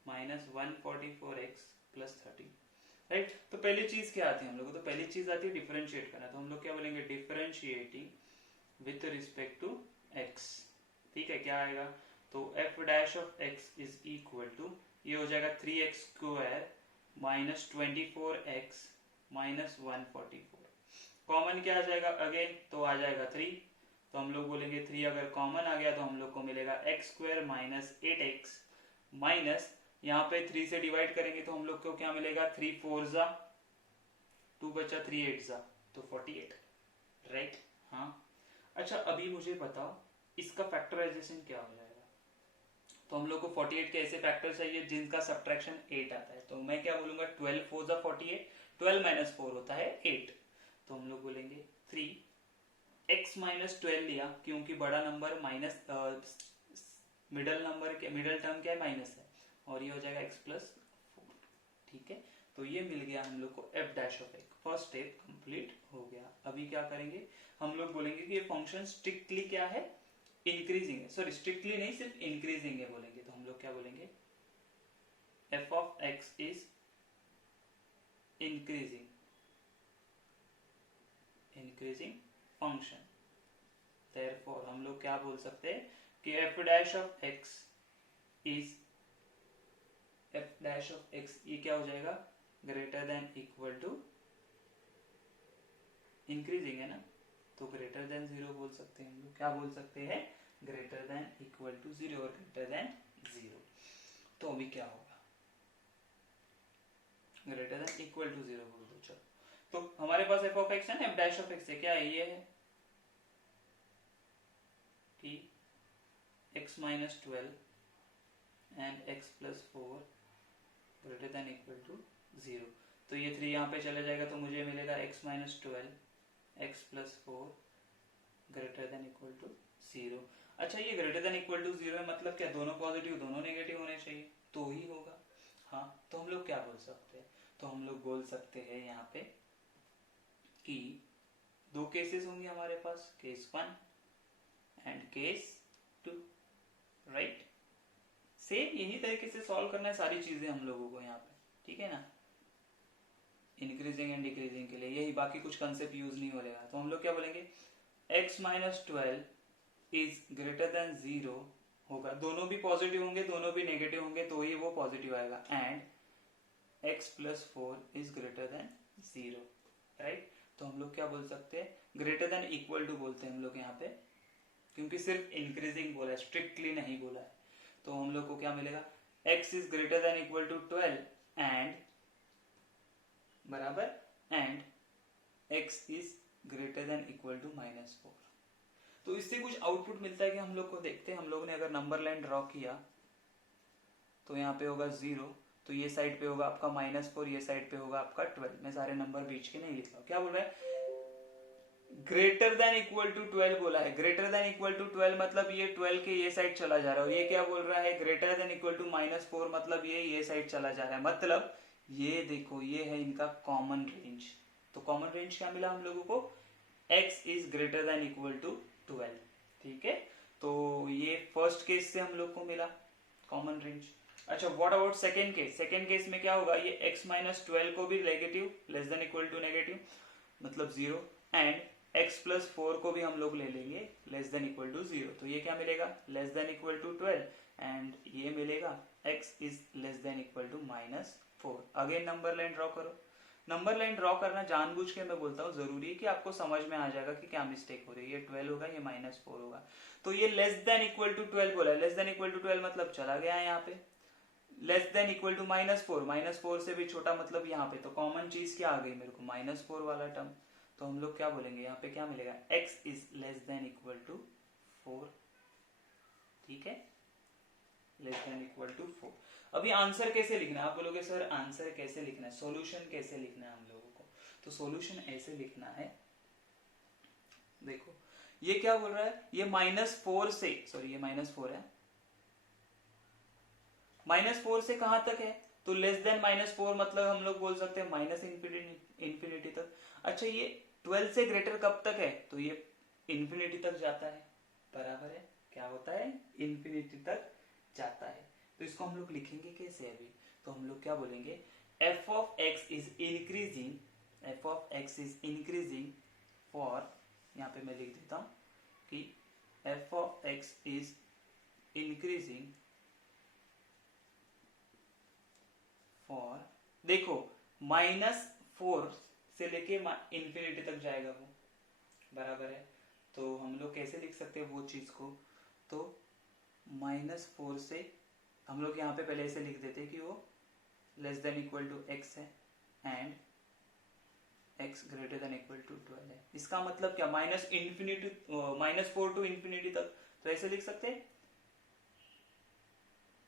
-144x + 30, राइट, तो पहली चीज क्या आती है हम लोगों को, तो पहली चीज आती है डिफरेंशिएट करना, तो हम लोग क्या बोलेंगे, differentiating with respect to x, ठीक है, क्या आएगा, तो f dash of x is equal to, ये हो जाएगा 3x² -24x -144, कॉमन क्या आ जाएगा अगेन, तो आ जाएगा 3, तो हम लोग बोलेंगे 3 अगर कॉमन आ गया तो हम लोग को मिलेगा x² -8x माइनस, यहाँ पे 3 से डिवाइड करेंगे तो हम लोग को क्या मिलेगा, 3 4 जा 2 बचा, 3 8 जा तो 48, राइट, हाँ, अच्छा अभी मुझे बताओ इसका फैक्टराइजेशन क्या हो जाएगा, तो हम लोग को 48 के ऐसे फैक्टर चाहिए जिनका सब्ट्रैक्शन 8 आता है, तो मैं क्या बोलूंगा, 12 4 जा 48, 12 - 4 होता है 8, तो हम लोग बोलेंगे 3x -12 लिया क्योंकि बड़ा नंबर माइनस, मिडल नंबर के मिडल टर्म क्या है, माइनस है, और ये हो जाएगा x + 4, ठीक है, तो ये मिल गया हम लोग को f dash of x, first step complete हो गया, अभी क्या करेंगे, हम लोग बोलेंगे कि ये फंक्शन स्ट्रिक्टली क्या है, इंक्रीजिंग है, सॉरी स्ट्रिक्टली नहीं सिर्फ इंक्रीजिंग है बोलेंगे, तो हम लोग क्या बोलेंगे, f of x is increasing, increasing function. Therefore हम लोग क्या बोल सकते हैं कि f dash of x is, f dash of x ये क्या हो जाएगा, greater than equal to, increasing है ना, तो ग्रेटर देन 0 बोल सकते हैं हम लोग। क्या बोल सकते हैं, ग्रेटर देन इक्वल टू 0 और ग्रेटर देन 0। तो अभी क्या होगा, ग्रेटर देन इक्वल टू 0 बोल दो। चलो तो हमारे पास एफ ऑफ एक्स है ना, एफ डैश ऑफ एक्स है, क्या है, ये है कि x minus 12 and x plus 4 greater than equal to 0। तो ये 3 यहाँ पे चला जाएगा तो मुझे मिलेगा x minus 12 x plus 4 greater than equal to 0। अच्छा ये ग्रेटर देन इक्वल टू 0 है, मतलब क्या दोनों पॉजिटिव दोनों नेगेटिव होने चाहिए, तो ही होगा। हाँ तो हम लोग क्या बोल सकते हैं, तो हम लोग बोल सकते हैं यहाँ पे कि दो केसेस होंगे हमारे पास, case 1 and case 2, right. Same यही तरीके से सॉल्व करना है सारी चीजें हम लोगों को यहाँ पे, ठीक है ना, इंक्रीजिंग एंड डिक्रीजिंग के लिए यही, बाकी कुछ कंसेप्ट यूज नहीं हो रहेगा। तो हम लोग क्या बोलेंगे, x minus 12 is greater than 0 होगा, दोनों भी पॉजिटिव होंगे दोनों भी नेगेटिव होंगे तो ही वो पॉजिटिव आएगा, and x plus 4 is greater than 0, right. तो हम लोग क्या बोल सकते हैं, ग्रेटर देन इक्वल टू बोलते हैं हम लोग यहाँ पे, क्योंकि सिर्फ इंक्रीजिंग बोला है, स्ट्रिक्टली नहीं बोला है। तो हम लोग को क्या मिलेगा, x is greater than equal to 12 and बराबर and x is greater than equal to minus 4। तो इससे कुछ आउटपुट मिलता है कि हम लोग को, देखते हैं हम लोग ने अगर नंबर लाइन ड्रॉ किया तो यहाँ पे होगा 0, तो ये साइड पे होगा आपका माइनस 4, ये साइड पे होगा आपका 12। मैं सारे नंबर बीच के नहीं लिख रहा हूँ। क्या बोल रहा है, ग्रेटर देन इक्वल टू 12 बोला है, ग्रेटर देन इक्वल टू 12 मतलब ये 12 के ये साइड चला जा रहा है, और ये क्या बोल रहा है, greater than equal to minus 4 मतलब ये साइड चला जा रहा है, मतलब ये देखो ये है इनका कॉमन रेंज। तो कॉमन रेंज क्या मिला हम लोगों को, x is greater than equal to 12, ठीक है। तो ये फर्स्ट केस से हम लोग को मिला कॉमन रेंज। अच्छा what about second case, second case में क्या होगा, ये x माइनस 12 को भी negative, less than equal to negative मतलब 0, एंड x प्लस 4 को भी हम लोग ले लेंगे लेस देन इक्वल टू 0, तो ये क्या मिलेगा, less than equal to 12, and ये मिलेगा x is less than equal to minus 4। Again number line draw करो। नंबर लाइन ड्रॉ करना जानबूझ के मैं बोलता हूँ जरूरी है कि आपको समझ में आ जाएगा कि क्या मिस्टेक हो रही है, ये 12 होगा ये माइनस 4 होगा। तो ये लेस देन इक्वल टू 12 बोला है, लेस देन इक्वल टू 12 मतलब चला गया है यहाँ पे, less than equal to minus 4, minus 4 से भी छोटा मतलब यहाँ पे, तो कॉमन चीज क्या आ गई मेरे को, माइनस 4 वाला टर्म। तो हम लोग क्या बोलेंगे यहाँ पे, क्या मिलेगा, x is less than equal to 4, ठीक है, लेस देन इक्वल टू 4। अभी आंसर कैसे लिखना है, आप बोलोगे सर आंसर कैसे लिखना है, सॉल्यूशन कैसे लिखना है हम लोगों को। तो सॉल्यूशन ऐसे लिखना है, देखो ये क्या बोल रहा है, ये माइनस 4 से, सॉरी ये माइनस 4 है, माइनस 4 से कहां तक है, तो लेस देन माइनस 4 मतलब हम लोग बोल सकते हैं माइनस इंफिनिटी तक। अच्छा ये 12 से ग्रेटर कब तक है, तो ये इंफिनिटी तक जाता है, बराबर है, क्या होता है, इंफिनिटी तक जाता है। तो इसको हम लोग लिखेंगे कैसे अभी, तो हम लोग क्या बोलेंगे, f of x is increasing, f of x is increasing for, यहाँ पे मैं लिख देता हूं कि f of x is increasing for, देखो माइनस 4 से लेके इंफिनिटी तक जाएगा वो, बराबर है। तो हम लोग कैसे लिख सकते हैं वो चीज को, तो माइनस 4 से हम लोग यहाँ पे पहले ऐसे लिख देते हैं कि वो less than equal to x है and x greater than equal to 12 है। इसका मतलब क्या, minus infinity, minus 4 to infinity तक, तो ऐसे लिख सकते हैं,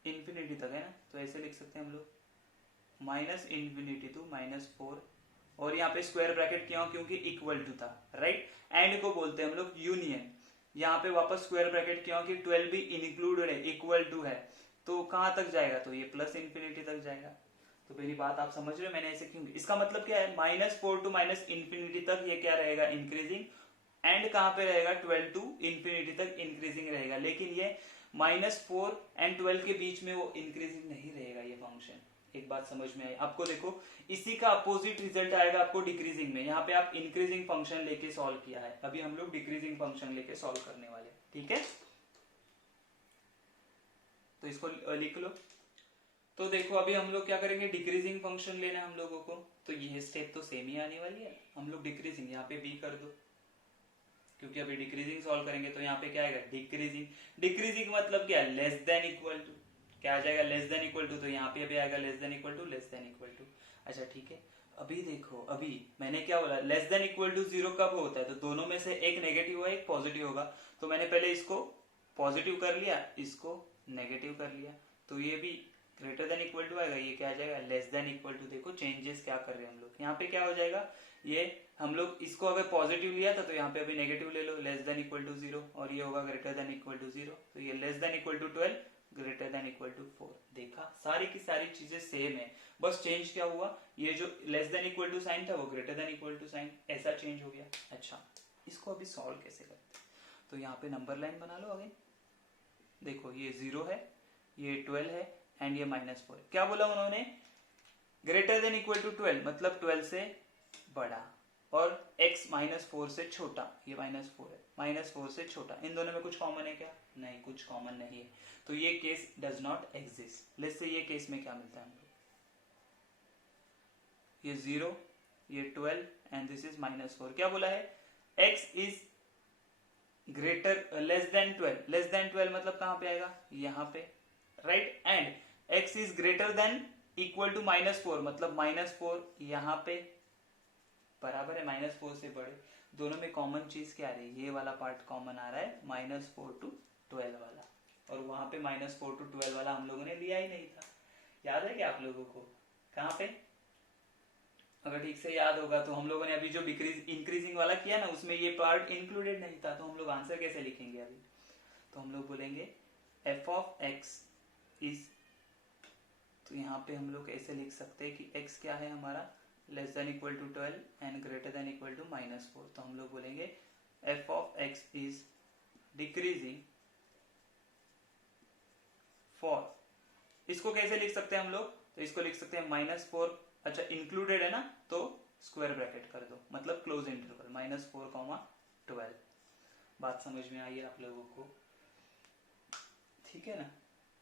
इंफिनिटी तक है ना, तो ऐसे लिख सकते हैं हम लोग माइनस इंफिनिटी टू माइनस 4, और यहाँ पे स्क्वायर ब्रैकेट क्यों, क्योंकि इक्वल टू था, राइट। एंड को बोलते हैं हम लोग यूनियन, यहाँ पे वापस स्क्वायर ब्रैकेट क्यों, कि 12 भी इंक्लूडेड है, इक्वल टू है, तो कहां तक जाएगा, तो ये प्लस इंफिनिटी तक जाएगा। तो मेरी बात आप समझ रहे हो मैंने ऐसे क्यों, इसका मतलब क्या है, माइनस 4 टू माइनस इंफिनिटी तक ये क्या रहेगा, इंक्रीजिंग, एंड कहां पे रहेगा, 12 टू इंफिनिटी तक इंक्रीजिंग रहेगा, लेकिन ये माइनस 4 एंड 12 के बीच में वो इंक्रीजिंग नहीं रहेगा ये फंक्शन, एक बात समझ में आई आपको? देखो इसी का अपोजिट रिजल्ट आएगा आपको डिक्रीजिंग में। यहाँ पे आप इंक्रीजिंग फंक्शन लेके सॉल्व किया है, अभी हम लोग डिक्रीजिंग फंक्शन लेके सॉल्व करने वाले, ठीक है? तो इसको लिख लो। तो देखो अभी हम लोग क्या करेंगे, डिक्रीजिंग फंक्शन लेना है हम लोगों को, तो ये स्टेप तो सेम ही आने वाली है। हम लोग डिक्रीजिंग यहाँ पे बी कर दो, क्योंकि अभी डिक्रीजिंग सॉल्व करेंगे तो यहाँ पे क्या आएगा, डिक्रीजिंग। डिक्रीजिंग मतलब क्या, लेस देन इक्वल टू। क्या आ जाएगा, लेस देन इक्वल टू, तो यहाँ पे भी आएगा less than equal to, less than equal to. अच्छा ठीक है, अभी देखो अभी मैंने क्या बोला, less than equal to zero कब होता है, तो दोनों में से एक नेगेटिव होगा एक पॉजिटिव होगा। तो मैंने पहले इसको पॉजिटिव कर लिया, इसको नेगेटिव कर लिया, तो ये भी ग्रेटर देन इक्वल टू आएगा, ये क्या आ जाएगा, लेस देन इक्वल टू। देखो चेंजेस क्या कर रहे हैं हम लोग, यहाँ पे क्या हो जाएगा, ये हम लोग इसको अगर पॉजिटिव लिया था तो यहाँ पे अभी नेगेटिव ले लो, less than equal to zero, और ये होगा greater than equal to zero, तो ये less than equal to 12, greater than equal to 4। देखा सारी की सारी चीजें सेम है, बस चेंज क्या हुआ, ये जो less than equal to sign था वो greater than equal to sign, ऐसा चेंज हो गया। अच्छा इसको अभी सॉल्व कैसे करते, तो यहाँ पे नंबर लाइन बना लो अगेन। देखो ये 0 है, ये 12 है एंड ये -4। क्या बोला उन्होंने, ग्रेटर देन इक्वल टू 12 मतलब 12 से बड़ा, और x -4 से छोटा, ये -4 है, -4 से छोटा। इन दोनों में कुछ कॉमन है क्या, नहीं कुछ कॉमन नहीं है, तो ये case does not exist. Let's say ये केस में क्या मिलता है हमको, ये 0, ये 12 एंड दिस इज -4। क्या बोला है, x is greater less than 12, less than 12 मतलब कहां पे आएगा, यहाँ पे, right, and x is greater than equal to -4 मतलब -4 यहाँ पे, बराबर है -4 से बड़े। दोनों में कॉमन चीज क्या आ रही है, ये वाला पार्ट कॉमन आ रहा है, -4 to 12 वाला, और वहां पे -4 to 12 वाला हम लोगों ने लिया ही नहीं था। याद है क्या आप लोगों को, कहाँ पे, अगर ठीक से याद होगा तो हम लोगों ने अभी जो इंक्रीजिंग वाला किया ना उसमें ये पार्ट इंक्लूडेड नहीं था, तो हम लोग आंसर कैसे लिखेंगे अभी, तो हम लोग बोलेंगे f of x इज, तो यहाँ पे हम लोग ऐसे लिख सकते हैं कि x क्या है हमारा, less than equal to 12 and greater than equal to -4, तो हम लोग बोलेंगे f of x is decreasing for, इसको कैसे लिख सकते हैं हम लोग, तो इसको लिख सकते हैं -4, अच्छा इंक्लूडेड है ना तो स्क्वायर ब्रैकेट कर दो, मतलब क्लोज इंटरवल -4, 12। बात समझ में आई है आप लोगों को, ठीक है ना?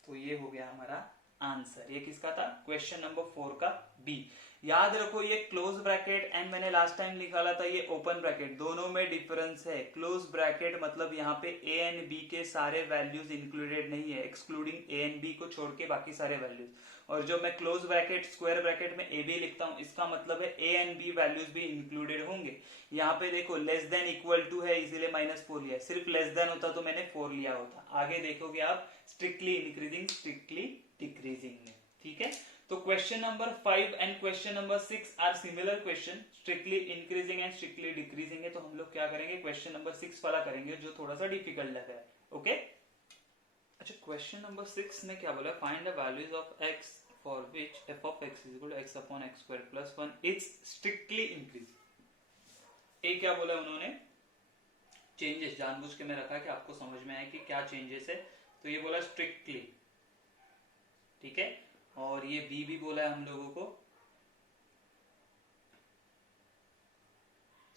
तो ये हो गया हमारा आंसर। ये किसका था, क्वेश्चन नंबर 4 का बी। याद रखो ये क्लोज ब्रैकेट एंड मैंने लास्ट टाइम निकाला था ये ओपन ब्रैकेट, दोनों में डिफरेंस है। क्लोज ब्रैकेट मतलब यहाँ पे ए एंड बी के सारे वैल्यूज इंक्लूडेड नहीं है, एक्सक्लूडिंग ए एंड बी को छोड़ के बाकी सारे वैल्यूज। और जो मैं क्लोज ब्रैकेट स्क्वायर ब्रैकेट में ए बी लिखता हूँ इसका मतलब है ए एंड बी वैल्यूज भी इंक्लूडेड होंगे। यहाँ पे देखो लेस देन इक्वल टू है इसीलिए -4 लिया, सिर्फ लेस देन होता तो मैंने 4 लिया होता। आगे देखोगे आप स्ट्रिक्टली इंक्रीजिंग स्ट्रिक्टली डिक्रीजिंग में, ठीक है? तो question number 5 and question number 6 are similar question, strictly increasing and strictly decreasing है। तो हम लोग क्या करेंगे, क्वेश्चन नंबर 6 वाला करेंगे जो थोड़ा सा डिफिकल्ट लग रहा है, ओके? अच्छा क्वेश्चन नंबर 6 में क्या बोला, find the values of x for which f of x is equal to x upon x square plus 1 is strictly increasing। ये क्या बोला उन्होंने, चेंजेस जानबूझ के मैं रखा कि आपको समझ में आए कि क्या चेंजेस है, तो ये बोला स्ट्रिक्टली, ठीक है? और ये बी भी बोला है हम लोगों को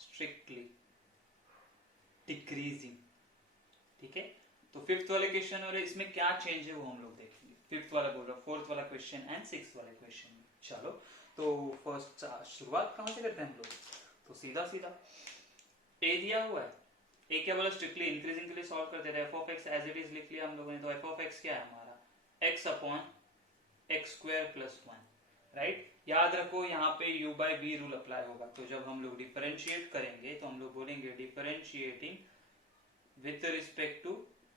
स्ट्रिक्टली डिक्रीजिंग, ठीक है? तो 5th वाले क्वेश्चन और इसमें क्या चेंज है वो हम लोग देखेंगे। 5th वाला बोल रहा, 4th वाला क्वेश्चन एंड 6th वाले क्वेश्चन में। चलो तो फर्स्ट शुरुआत कहां से करते हैं हम लोग, तो सीधा सीधा ए दिया हुआ है, ए क्या बोला, स्ट्रिक्टली इंक्रीजिंग के लिए सॉल्व करते थे। F of x as it is लिख लिया हम लोगों ने, तो एफ ऑफ एक्स क्या है हमारा, x upon x square plus 1, right? याद रखो यहाँ पे u by v rule apply होगा, तो जब हम लोग डिफरेंशिएट करेंगे तो हम लोग बोलेंगे differentiating with respect to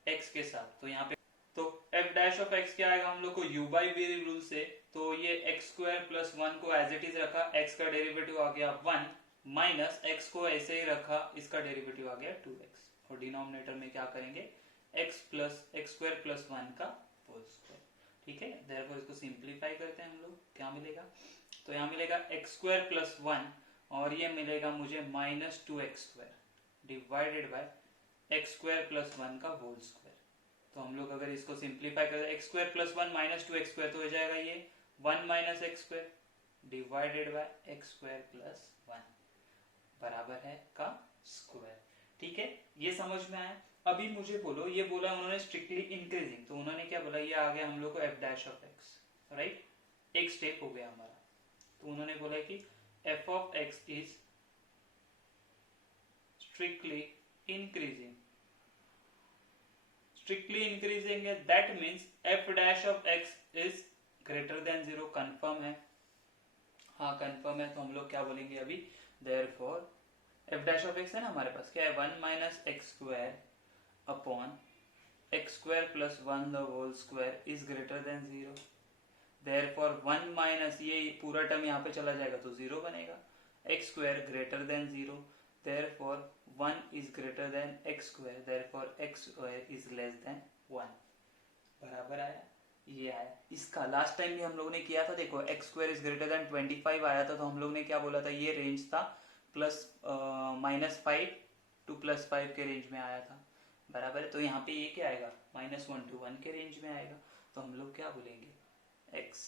x के साथ, तो यहाँ पे तो f डैश ऑफ x क्या आएगा हम लोग को u बाय v रूल से, तो ये x स्क्वायर प्लस 1 को एज इट इज रखा, x का डेरिवेटिव आ गया 1 माइनस x को ऐसे ही रखा, इसका डेरिवेटिव आ गया 2x, और डिनोमिनेटर में क्या करेंगे x स्क्वायर प्लस 1 का होल स्क्वायर, ठीक है? देयरफॉर इसको सिंप्लीफाई करते हैं हम लोग, क्या मिलेगा, तो यहाँ मिलेगा x स्क्वायर प्लस 1 और ये मिलेगा मुझे -2x square divided by x square plus 1 का होल स्क्वायर। तो हम लोग अगर इसको सिंप्लीफाई करें x square plus 1 -2x square तो हो जाएगा ये 1 minus x square divided by x square plus 1 बराबर है का स्क्वायर। ठीक है, ये समझ में आया। अभी मुझे बोलो, ये बोला उन्होंने स्ट्रिक्टली इंक्रीजिंग, तो उन्होंने क्या बोला, ये आ गया हम लोग को F dash of X, right, एक स्टेप हो गया हमारा। तो उन्होंने बोला कि F of x is strictly increasing, strictly increasing है, that means F dash of x is greater than 0। Confirm है? हाँ कंफर्म है। तो हम लोग क्या बोलेंगे अभी, therefore f dash of x है ना हमारे पास, क्या है, 1 minus x square upon x square plus 1 the whole square is greater than 0। Therefore 1 minus ये पूरा टर्म यहाँ पे चला जाएगा तो 0 बनेगा, x square greater than 0, therefore 1 is greater then x square, therefore x square is less then 1। बराबर आया, ये आया। इसका लास्ट टाइम भी हम लोगों ने किया था, देखो x square is greater then 25 आया था, तो हम लोग ने क्या बोला था, ये रेंज था प्लस -5 टू +5 के रेंज में आया था, बराबर है। तो यहाँ पे ये क्या आएगा, -1 to 1 के रेंज में आएगा। तो हम लोग क्या बोलेंगे, x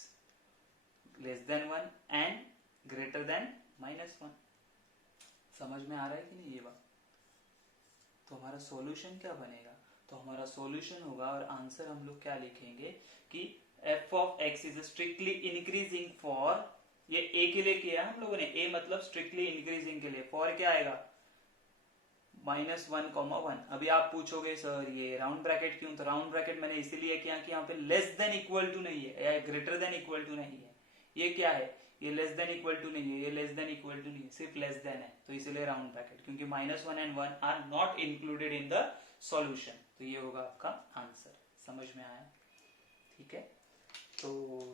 less than 1 and greater then -1। समझ में आ रहा है कि नहीं ये बात? तो हमारा सॉल्यूशन क्या बनेगा, तो हमारा सॉल्यूशन होगा, और आंसर हम लोग क्या लिखेंगे कि f of x is strictly increasing for, ये a के लिए किया हम लोगों ने, a मतलब स्ट्रिक्टली इंक्रीजिंग के लिए, फॉर क्या आएगा, -1, 1। अभी आप पूछोगे सर ये राउंड ब्रैकेट क्यों, तो राउंड ब्रैकेट मैंने इसीलिए किया कि यहाँ पे लेस देन इक्वल टू नहीं है या ग्रेटर देन इक्वल टू नहीं है। ये क्या है, ये लेस देन इक्वल टू नहीं है, ये लेस देन इक्वल टू नहीं है, सिर्फ लेस देन है, तो इसीलिए राउंड ब्रैकेट, क्योंकि -1 and 1 are not included in the solution. तो ये होगा आपका आंसर। समझ में आया? ठीक है, तो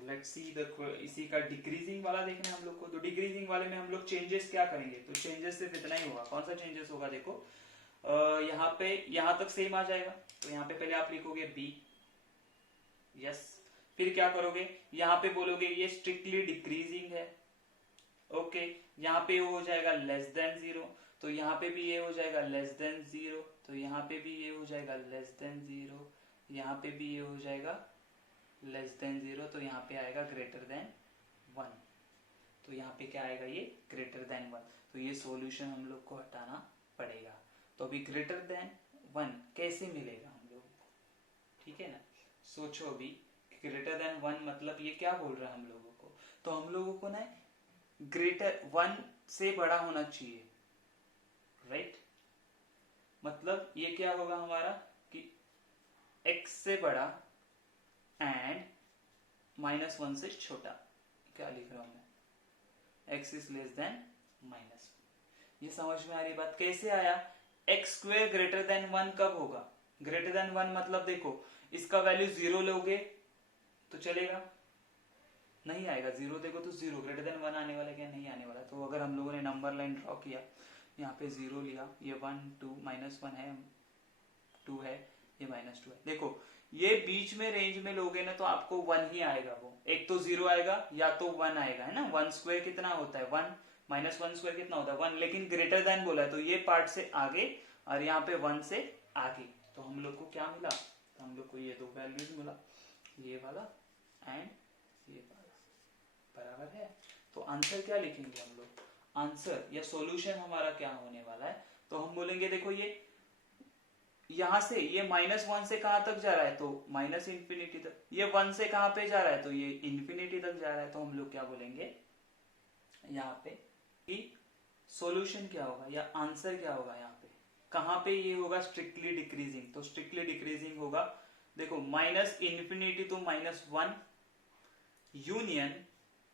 लेट्स सी द, इसी का डिक्रीजिंग वाला देखना है हम लोग को। तो डिक्रीजिंग वाले में हम लोग चेंजेस क्या करेंगे, तो चेंजेस सिर्फ इतना ही होगा। कौन सा चेंजेस होगा, देखो यहाँ पे, यहाँ तक सेम आ जाएगा, तो यहाँ पे पहले आप लिखोगे b, यस, फिर क्या करोगे, यहाँ पे बोलोगे ये स्ट्रिक्टली डिक्रीजिंग है, ओके, यहाँ पे हो जाएगा लेस देन 0, तो यहाँ पे भी ये हो जाएगा लेस देन 0, तो यहाँ पे भी ये हो जाएगा लेस देन 0, यहाँ पे भी ये हो जाएगा लेस देन 0, तो यहाँ पे आएगा ग्रेटर देन 1, तो यहाँ पे क्या आएगा, ये ग्रेटर देन 1। तो ये सॉल्यूशन हम लोग को हटाना पड़ेगा। तो अभी ग्रेटर देन 1 कैसे मिलेगा हम लोगों को, ठीक है ना, सोचो अभी ग्रेटर देन 1 मतलब ये क्या बोल रहा है हम लोगों को, तो हम लोगों को ना ग्रेटर 1 से बड़ा होना चाहिए, राइट, मतलब ये क्या होगा हमारा कि x से बड़ा एंड -1 से छोटा, क्या लिख रहा हूं मैं, x इज लेस देन -1। ये समझ में आ रही बात, कैसे आया, एक्स स्क्वायर ग्रेटर देन 1 कब होगा, ग्रेटर देन 1 मतलब देखो इसका वैल्यू 0 लोगे तो चलेगा, नहीं आएगा, 0 देखो तो 0, ग्रेटर देन 1 आने वाला क्या, नहीं आने वाला। तो अगर हम लोगों ने नंबर लाइन ड्रॉ किया, यहाँ पे 0 लिया, ये 1 2 -1 है, 2 है, ये -2 है, देखो ये बीच में रेंज में लोगे ना तो आपको 1 ही आएगा, वो एक तो 0 आएगा या तो 1 आएगा, है ना। 1 स्क्वायर कितना होता है, 1 -1 स्क्वायर कितना होता है, 1, लेकिन ग्रेटर देन बोला है तो ये पार्ट से आगे और यहाँ पे 1 से आगे, तो हम लोग को क्या मिला, तो हम लोग को ये दो वैल्यूज मिला, ये वाला एंड ये वाला, बराबर है। तो आंसर क्या लिखेंगे हम लोग, आंसर या सॉल्यूशन हमारा क्या होने वाला है, तो हम बोलेंगे देखो ये यहां से ये -1 से कहां तक जा रहा है, तो -इन्फिनिटी तक, ये 1 से कहां पे जा रहा है, तो ये इन्फिनिटी तक जा रहा है। तो हम लोग क्या बोलेंगे यहाँ पे कि सॉल्यूशन क्या होगा या आंसर क्या होगा, यहाँ पे कहां पे ये होगा, स्ट्रिक्टली डिक्रीजिंग, तो स्ट्रिक्टली डिक्रीजिंग होगा, देखो -infinity to -1 union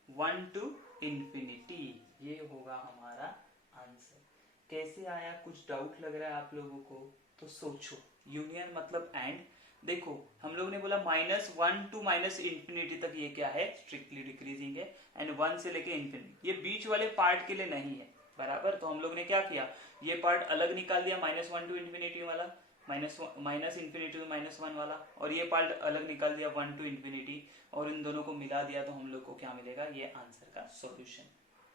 1 to infinity, ये होगा हमारा आंसर। कैसे आया, कुछ डाउट लग रहा है आप लोगों को, तो सोचो, यूनियन मतलब एंड, देखो हम लोग ने बोला -1 to -इन्फिनिटी तक ये क्या है, स्ट्रिक्टली डिक्रीजिंग है, एंड 1 से लेके इन्फिनिटी, ये बीच वाले पार्ट के लिए नहीं है, बराबर। तो हम लोग ने क्या किया, ये पार्ट अलग निकाल दिया, -1 to इन्फिनिटी वाला, -इन्फिनिटी to -1 वाला, और ये पार्ट अलग निकाल दिया 1 to इन्फिनिटी, और इन दोनों को मिला दिया, तो हम लोग को क्या मिलेगा, ये आंसर का सॉल्यूशन।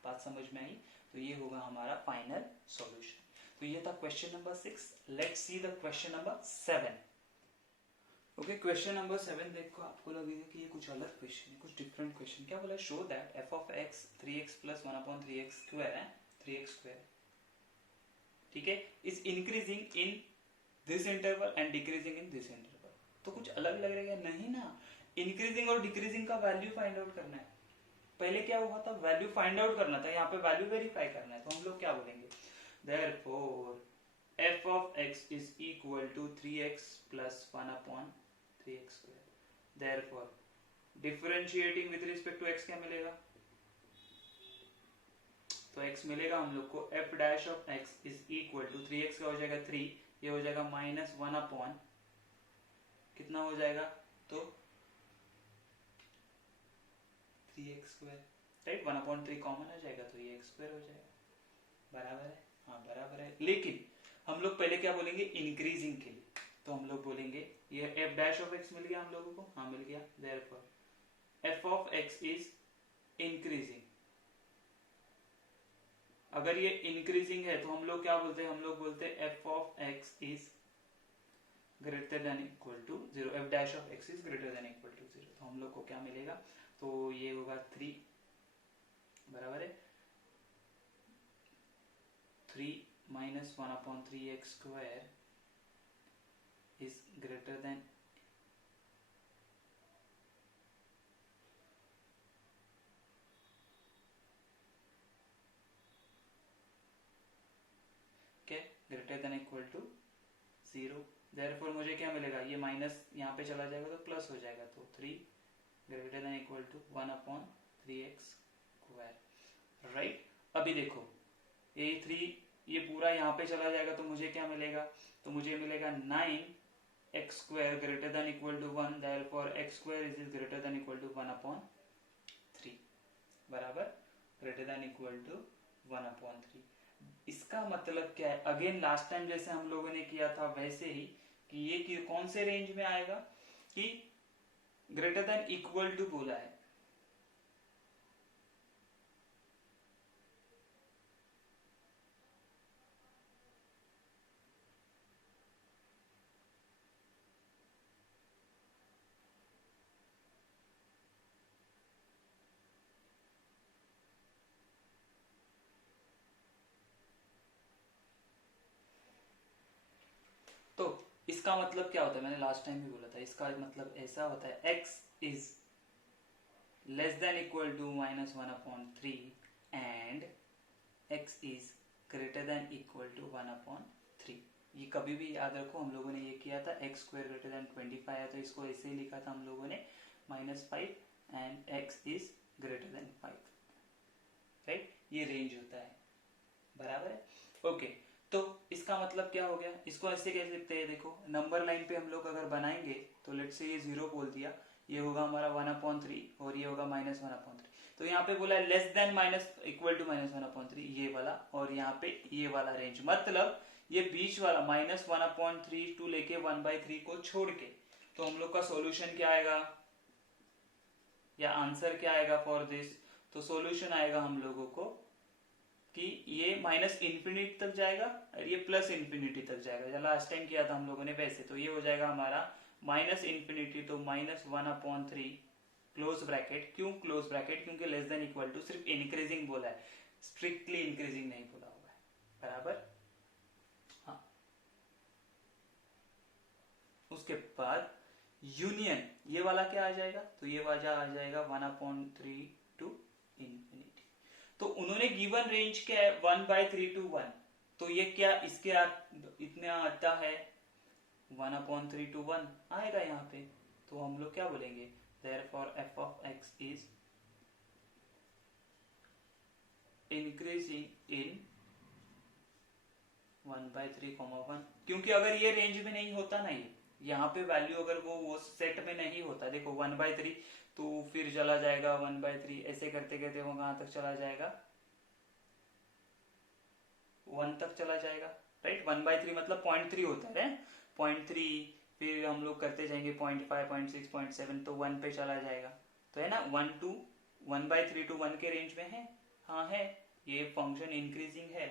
बात समझ में आई? तो ये होगा हमारा फाइनल सॉल्यूशन। तो ये था question number 6। Let's see the question number 7। Okay, question number 7 देखो, आपको लगेगा कि ये कुछ अलग क्वेश्चन है, कुछ डिफरेंट क्वेश्चन। क्या बोला? Show that F of x 3x plus 1/3x square है, 3x स्क्वायर, ठीक है, is increasing in this interval and decreasing in this interval. तो कुछ अलग लग रहा है? नहीं ना, इंक्रीजिंग और डिक्रीजिंग का वैल्यू फाइंड आउट करना है। पहले क्या हुआ था? वैल्यू फाइंड आउट करना था, यहाँ पे वैल्यू वेरीफाई करना है। तो हम लोग क्या बोलेंगे? Therefore f of x is equal to 3x plus 1/3x square. Therefore, differentiating with respect to x क्या मिलेगा? तो x मिलेगा हम लोग को f dash of x is equal to 3x का हो जाएगा 3, ये हो जाएगा माइनस 1/, कितना हो जाएगा? तो 3x स्क्वायर, राइट, 1/3 कॉमन हो जाएगा, तो ये x स्क्वायर हो जाएगा। बराबर है? हाँ बराबर है। लेकिन हम लोग पहले क्या बोलेंगे? इंक्रीजिंग के लिए। तो हम लोग बोलेंगे ये f डैश ऑफ x मिल गया हम लोगों को, हाँ मिल गया। Therefore f of x is increasing. अगर ये इंक्रीजिंग है तो हम लोग क्या बोलते हैं? हम लोग बोलते हैं f of x is greater than equal to 0, f dash of x is greater than equal to 0। तो हम लोग को क्या मिलेगा? तो ये होगा 3, बराबर है 3 minus 1/3x square is greater than greater than equal to 0। therefore मुझे क्या मिलेगा? ये माइनस यहाँ पे चला जाएगा तो प्लस हो जाएगा, तो 3 greater than equal to 1/3x square, right. अभी देखो ये 3 ये पूरा यहाँ पे चला जाएगा तो मुझे क्या मिलेगा? तो मुझे मिलेगा 9x square greater than equal to 1, therefore x square is greater than equal to 1/3, बराबर, ग्रेटर देन इक्वल टू 1/3। इसका मतलब क्या है? अगेन लास्ट टाइम जैसे हम लोगों ने किया था वैसे ही, कि ये कौन से रेंज में आएगा? कि ग्रेटर देन इक्वल टू बोला है, तो इसका मतलब क्या होता है? मैंने लास्ट टाइम भी बोला था, इसका मतलब ऐसा होता है x is less than equal to -1/3 and x is greater than equal to 1/3। ये कभी भी याद रखो, हम लोगों ने ये किया था, x स्क्वायर ग्रेटर देन 25 है तो इसको ऐसे ही लिखा था हम लोगों ने -5 and x is greater than 5, right. ये रेंज होता है, बराबर है, ओके। तो इसका मतलब क्या हो गया? इसको ऐसे कैसे लिखते हैं? देखो नंबर लाइन पे हम लोग अगर बनाएंगे तो लेट्स से ये 0 बोल दिया, ये होगा हमारा 1/3 और ये होगा -1/3। तो यहाँ पे बोला less than minus equal to -1/3, ये वाला, और यहाँ पे ये वाला रेंज, मतलब ये बीच वाला -1/3 टू लेके 1/3 को छोड़ के। तो हम लोग का सॉल्यूशन क्या आएगा या आंसर क्या आएगा फॉर दिस? तो सॉल्यूशन आएगा हम लोगों को कि ये -∞ तक जाएगा और ये +∞ तक जाएगा, जब लास्ट टाइम किया था हम लोगों ने वैसे। तो ये हो जाएगा हमारा -∞ तो -1/3 क्लोज ब्रैकेट। क्यों क्लोज ब्रैकेट? क्योंकि लेस देन इक्वल टू सिर्फ इंक्रीजिंग बोला है, स्ट्रिक्टली इंक्रीजिंग नहीं बोला हुआ है, बराबर। हाँ, उसके बाद यूनियन ये वाला क्या आ जाएगा? तो ये वाला आ जाएगा 1/3 टू इंफिनिटी। तो उन्होंने गिवन रेंज क्या है? 1/3 टू 1। तो ये क्या इसके इतना आता है? 1/3 टू 1 आएगा यहाँ पे। तो हम लोग क्या बोलेंगे? Therefore f of x is increasing in 1/3, 1, क्योंकि अगर ये रेंज में नहीं होता ना, ये यहाँ पे वैल्यू अगर वो सेट में नहीं होता, देखो 1/3 तो फिर चला जाएगा 1/3, ऐसे करते करते वो कहाँ तक चला जाएगा? 1 तक चला जाएगा, राइट। 1/3 मतलब 0.3 होता है, 0.3, फिर हम लोग करते जाएंगे 0.5, 0.6, 0.7, तो 1 पे चला जाएगा। तो है ना, 1/3 टू 1 के रेंज में है। हाँ है, ये फंक्शन इंक्रीजिंग है।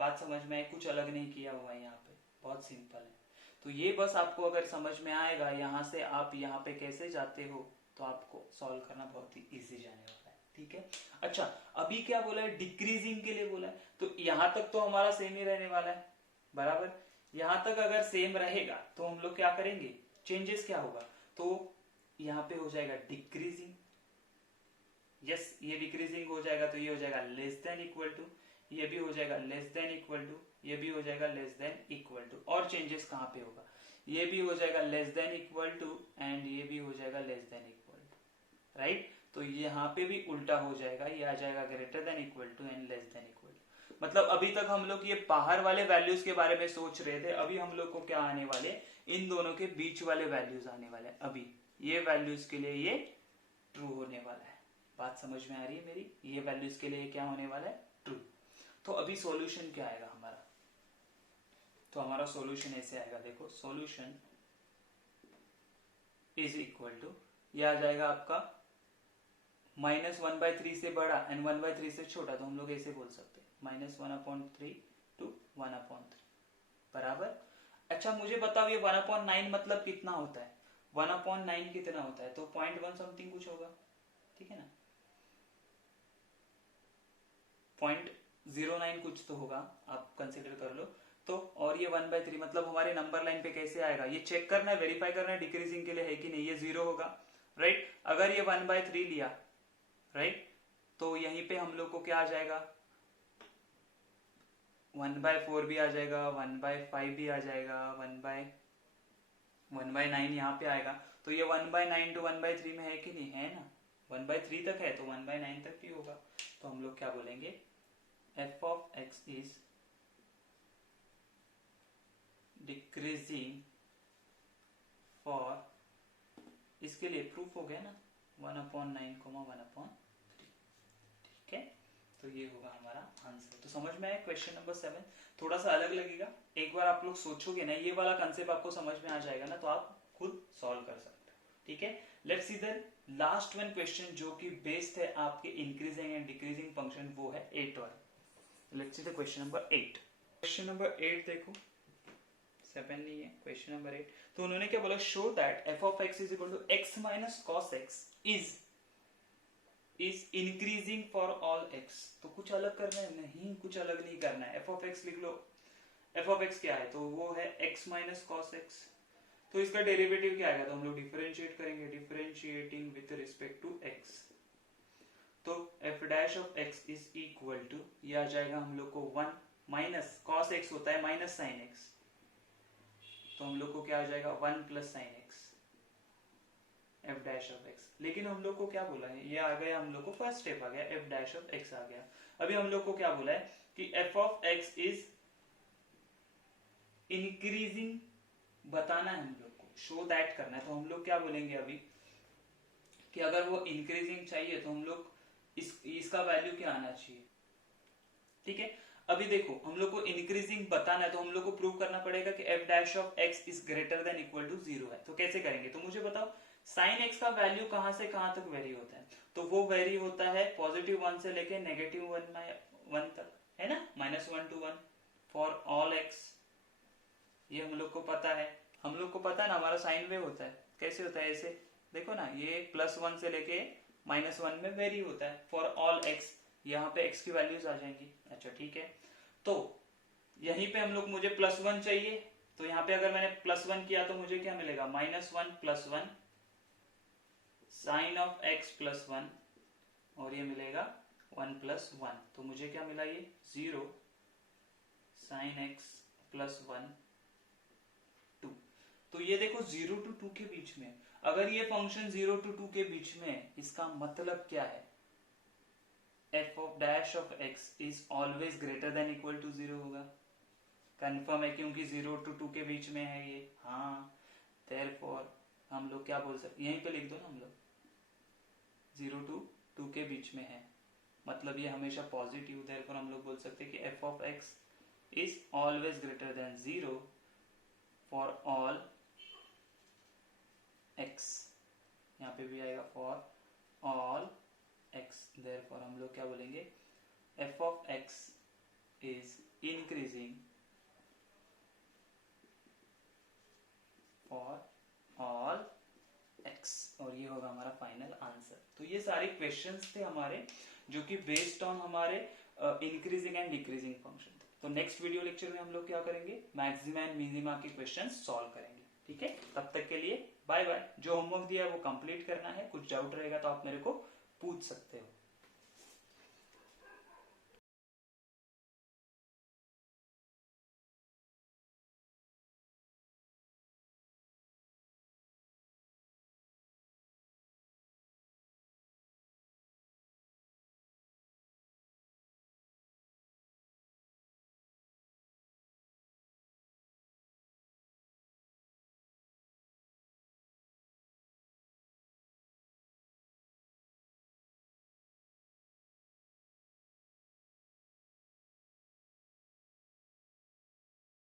बात समझ में आए? कुछ अलग नहीं किया हुआ है यहाँ पे, बहुत सिंपल है। तो ये बस आपको अगर समझ में आएगा, यहाँ से आप यहाँ पे कैसे जाते हो, तो आपको सॉल्व करना बहुत ही इजी जाने वाला है। ठीक है, अच्छा अभी क्या बोला है, डिक्रीजिंग के लिए बोला है, तो यहाँ तक तो हमारा सेम ही रहने वाला है, बराबर। यहाँ तक अगर सेम रहेगा तो हम लोग क्या करेंगे, चेंजेस क्या होगा, तो यहाँ पे हो जाएगा डिक्रीजिंग, यस ये डिक्रीजिंग हो जाएगा, तो ये हो जाएगा लेस देन इक्वल टू, ये भी हो जाएगा लेस देन इक्वल टू, ये भी हो जाएगा लेस देन इक्वल टू, और चेंजेस कहाँ पे होगा, ये भी हो जाएगा less than equal to and ये भी हो जाएगा less than equal to, right. तो यहाँ पे भी उल्टा हो जाएगा, ये आ जाएगा greater than equal to and less than equal to. मतलब अभी तक हम लोग ये बाहर वाले वैल्यूज के बारे में सोच रहे थे, अभी हम लोग को क्या आने वाले, इन दोनों के बीच वाले वैल्यूज आने वाले। अभी ये वैल्यूज के लिए ये ट्रू होने वाला है, बात समझ में आ रही है मेरी, ये वैल्यूज के लिए क्या होने वाला है, ट्रू। तो अभी सॉल्यूशन क्या आएगा हमारा, तो हमारा सॉल्यूशन ऐसे आएगा, देखो सॉल्यूशन इज इक्वल टू, ये आ जाएगा आपका -1/3 से बड़ा एंड 1/3 से छोटा, तो हम लोग ऐसे बोल सकते हैं -1/3 टू 1/3 बराबर। अच्छा मुझे बताओ ये 1/9 मतलब कितना होता है, 1/9 कितना होता है, तो 0.1 समथिंग कुछ होगा, ठीक है ना, 0.09 कुछ तो होगा, आप कंसिडर कर लो। तो और ये 1/3 मतलब हमारे नंबर लाइन पे कैसे आएगा, ये चेक करना है, वेरीफाई करना है डिक्रीजिंग के लिए है कि नहीं, ये 0 होगा, राइट। अगर ये 1/3 लिया, राइट, तो यहीं पे हम लोग को क्या आ जाएगा, 1/4 भी आ जाएगा, 1/5 भी आ जाएगा, 1/9 यहाँ पे आएगा। तो ये 1/9 टू 1/3 में है कि नहीं, है ना, 1/3 तक है तो 1/9 तक भी होगा। तो हम लोग क्या बोलेंगे, f of x is decreasing for, इसके लिए प्रूफ हो गया ना 1/9, 1/3, ठीक है। तो ये होगा हमारा आंसर। तो समझ में आया क्वेश्चन नंबर 7, थोड़ा सा अलग लगेगा, एक बार आप लोग सोचोगे ना, ये वाला कंसेप्ट आपको समझ में आ जाएगा ना, तो आप खुद सॉल्व कर सकते हो, ठीक है। Let's see the last one question जो कि बेस्ड है आपके इंक्रीजिंग एंड डिक्रीजिंग फंक्शन, वो है 8 वाला। Let's see the question number 8। Question number 8 देखो, 7 नहीं है, क्वेश्चन नंबर 8। तो उन्होंने क्या बोला, show that f of x is equal to x minus cos x is increasing for all x। तो कुछ अलग करना है, नहीं कुछ अलग नहीं करना है, f of x लिख लो, f of x क्या है, तो वो है x minus cos x। तो इसका डेरिवेटिव क्या आएगा, तो हम लोग डिफरेंशिएट करेंगे, differentiating with respect to x। तो f dash of x is equal to, ये आ जाएगा हम लोग को 1 माइनस cos x होता है माइनस साइन x, तो हम लोग को क्या आ जाएगा 1 plus sign x f dash of x। लेकिन हम लोग को क्या बोला है, ये आ गया हम लोग को फर्स्ट स्टेप आ गया, f dash of x आ गया। अभी हम लोग को क्या बोला है कि f of x is increasing बताना है हम लोग को, शो दैट करना है। तो हम लोग क्या बोलेंगे अभी कि अगर वो इंक्रीजिंग चाहिए तो हम लोग इसका वैल्यू क्या आना चाहिए, ठीक है। अभी देखो हम लोग को इंक्रीजिंग बताना है, तो हम लोग को प्रूव करना पड़ेगा कि f dash of x is greater than equal to 0 है। तो कैसे करेंगे, तो मुझे बताओ साइन x का वैल्यू कहां से कहां तक वेरी होता है, तो वो वेरी होता है +1 से लेके -1 तक, है ना, -1 to 1 फॉर ऑल x। ये हम लोग को पता है, हम लोग को पता है ना हमारा साइन वेव होता है, कैसे होता है, ऐसे देखो ना, ये +1 से लेके -1 में वेरी होता है फॉर ऑल x। यहाँ पे x की वैल्यूज आ जाएंगी, अच्छा ठीक है। तो यहीं पे हम लोग, मुझे +1 चाहिए, तो यहाँ पे अगर मैंने +1 किया तो मुझे क्या मिलेगा, -1 + 1 साइन ऑफ x +1, और ये मिलेगा 1 + 1, तो मुझे क्या मिला, ये 0 साइन x +1 2। तो ये देखो 0 to 2 के बीच में, अगर ये फंक्शन 0 to 2 के बीच में, इसका मतलब क्या है, f of dash of x is always greater than equal to 0 होगा, कंफर्म है क्योंकि 0 to 2 के बीच में है ये, हाँ। therefore हम लोग क्या बोल सकते, यहीं पे लिख दो ना हम लोग, 0 to 2 के बीच में है, मतलब ये हमेशा पॉजिटिव, therefore हम लोग बोल सकते हैं कि f of x is always greater than 0 for all x। यहाँ पे भी आएगा for all x, therefore हम लोग क्या बोलेंगे, f of x is increasing for all x, और ये होगा हमारा फाइनल आंसर। तो ये सारे क्वेश्चंस थे हमारे जो कि बेस्ड ऑन हमारे इंक्रीजिंग एंड डिक्रीजिंग फंक्शन थे। तो नेक्स्ट वीडियो लेक्चर में हम लोग क्या करेंगे, मैक्सिमा एंड मिनिमा के क्वेश्चंस सॉल्व करेंगे। ठीक है, तब तक के लिए बाय बाय। जो होमवर्क दिया है वो कंप्लीट करना है, कुछ डाउट रहेगा तो आप मेरे को पूछ सकते हो।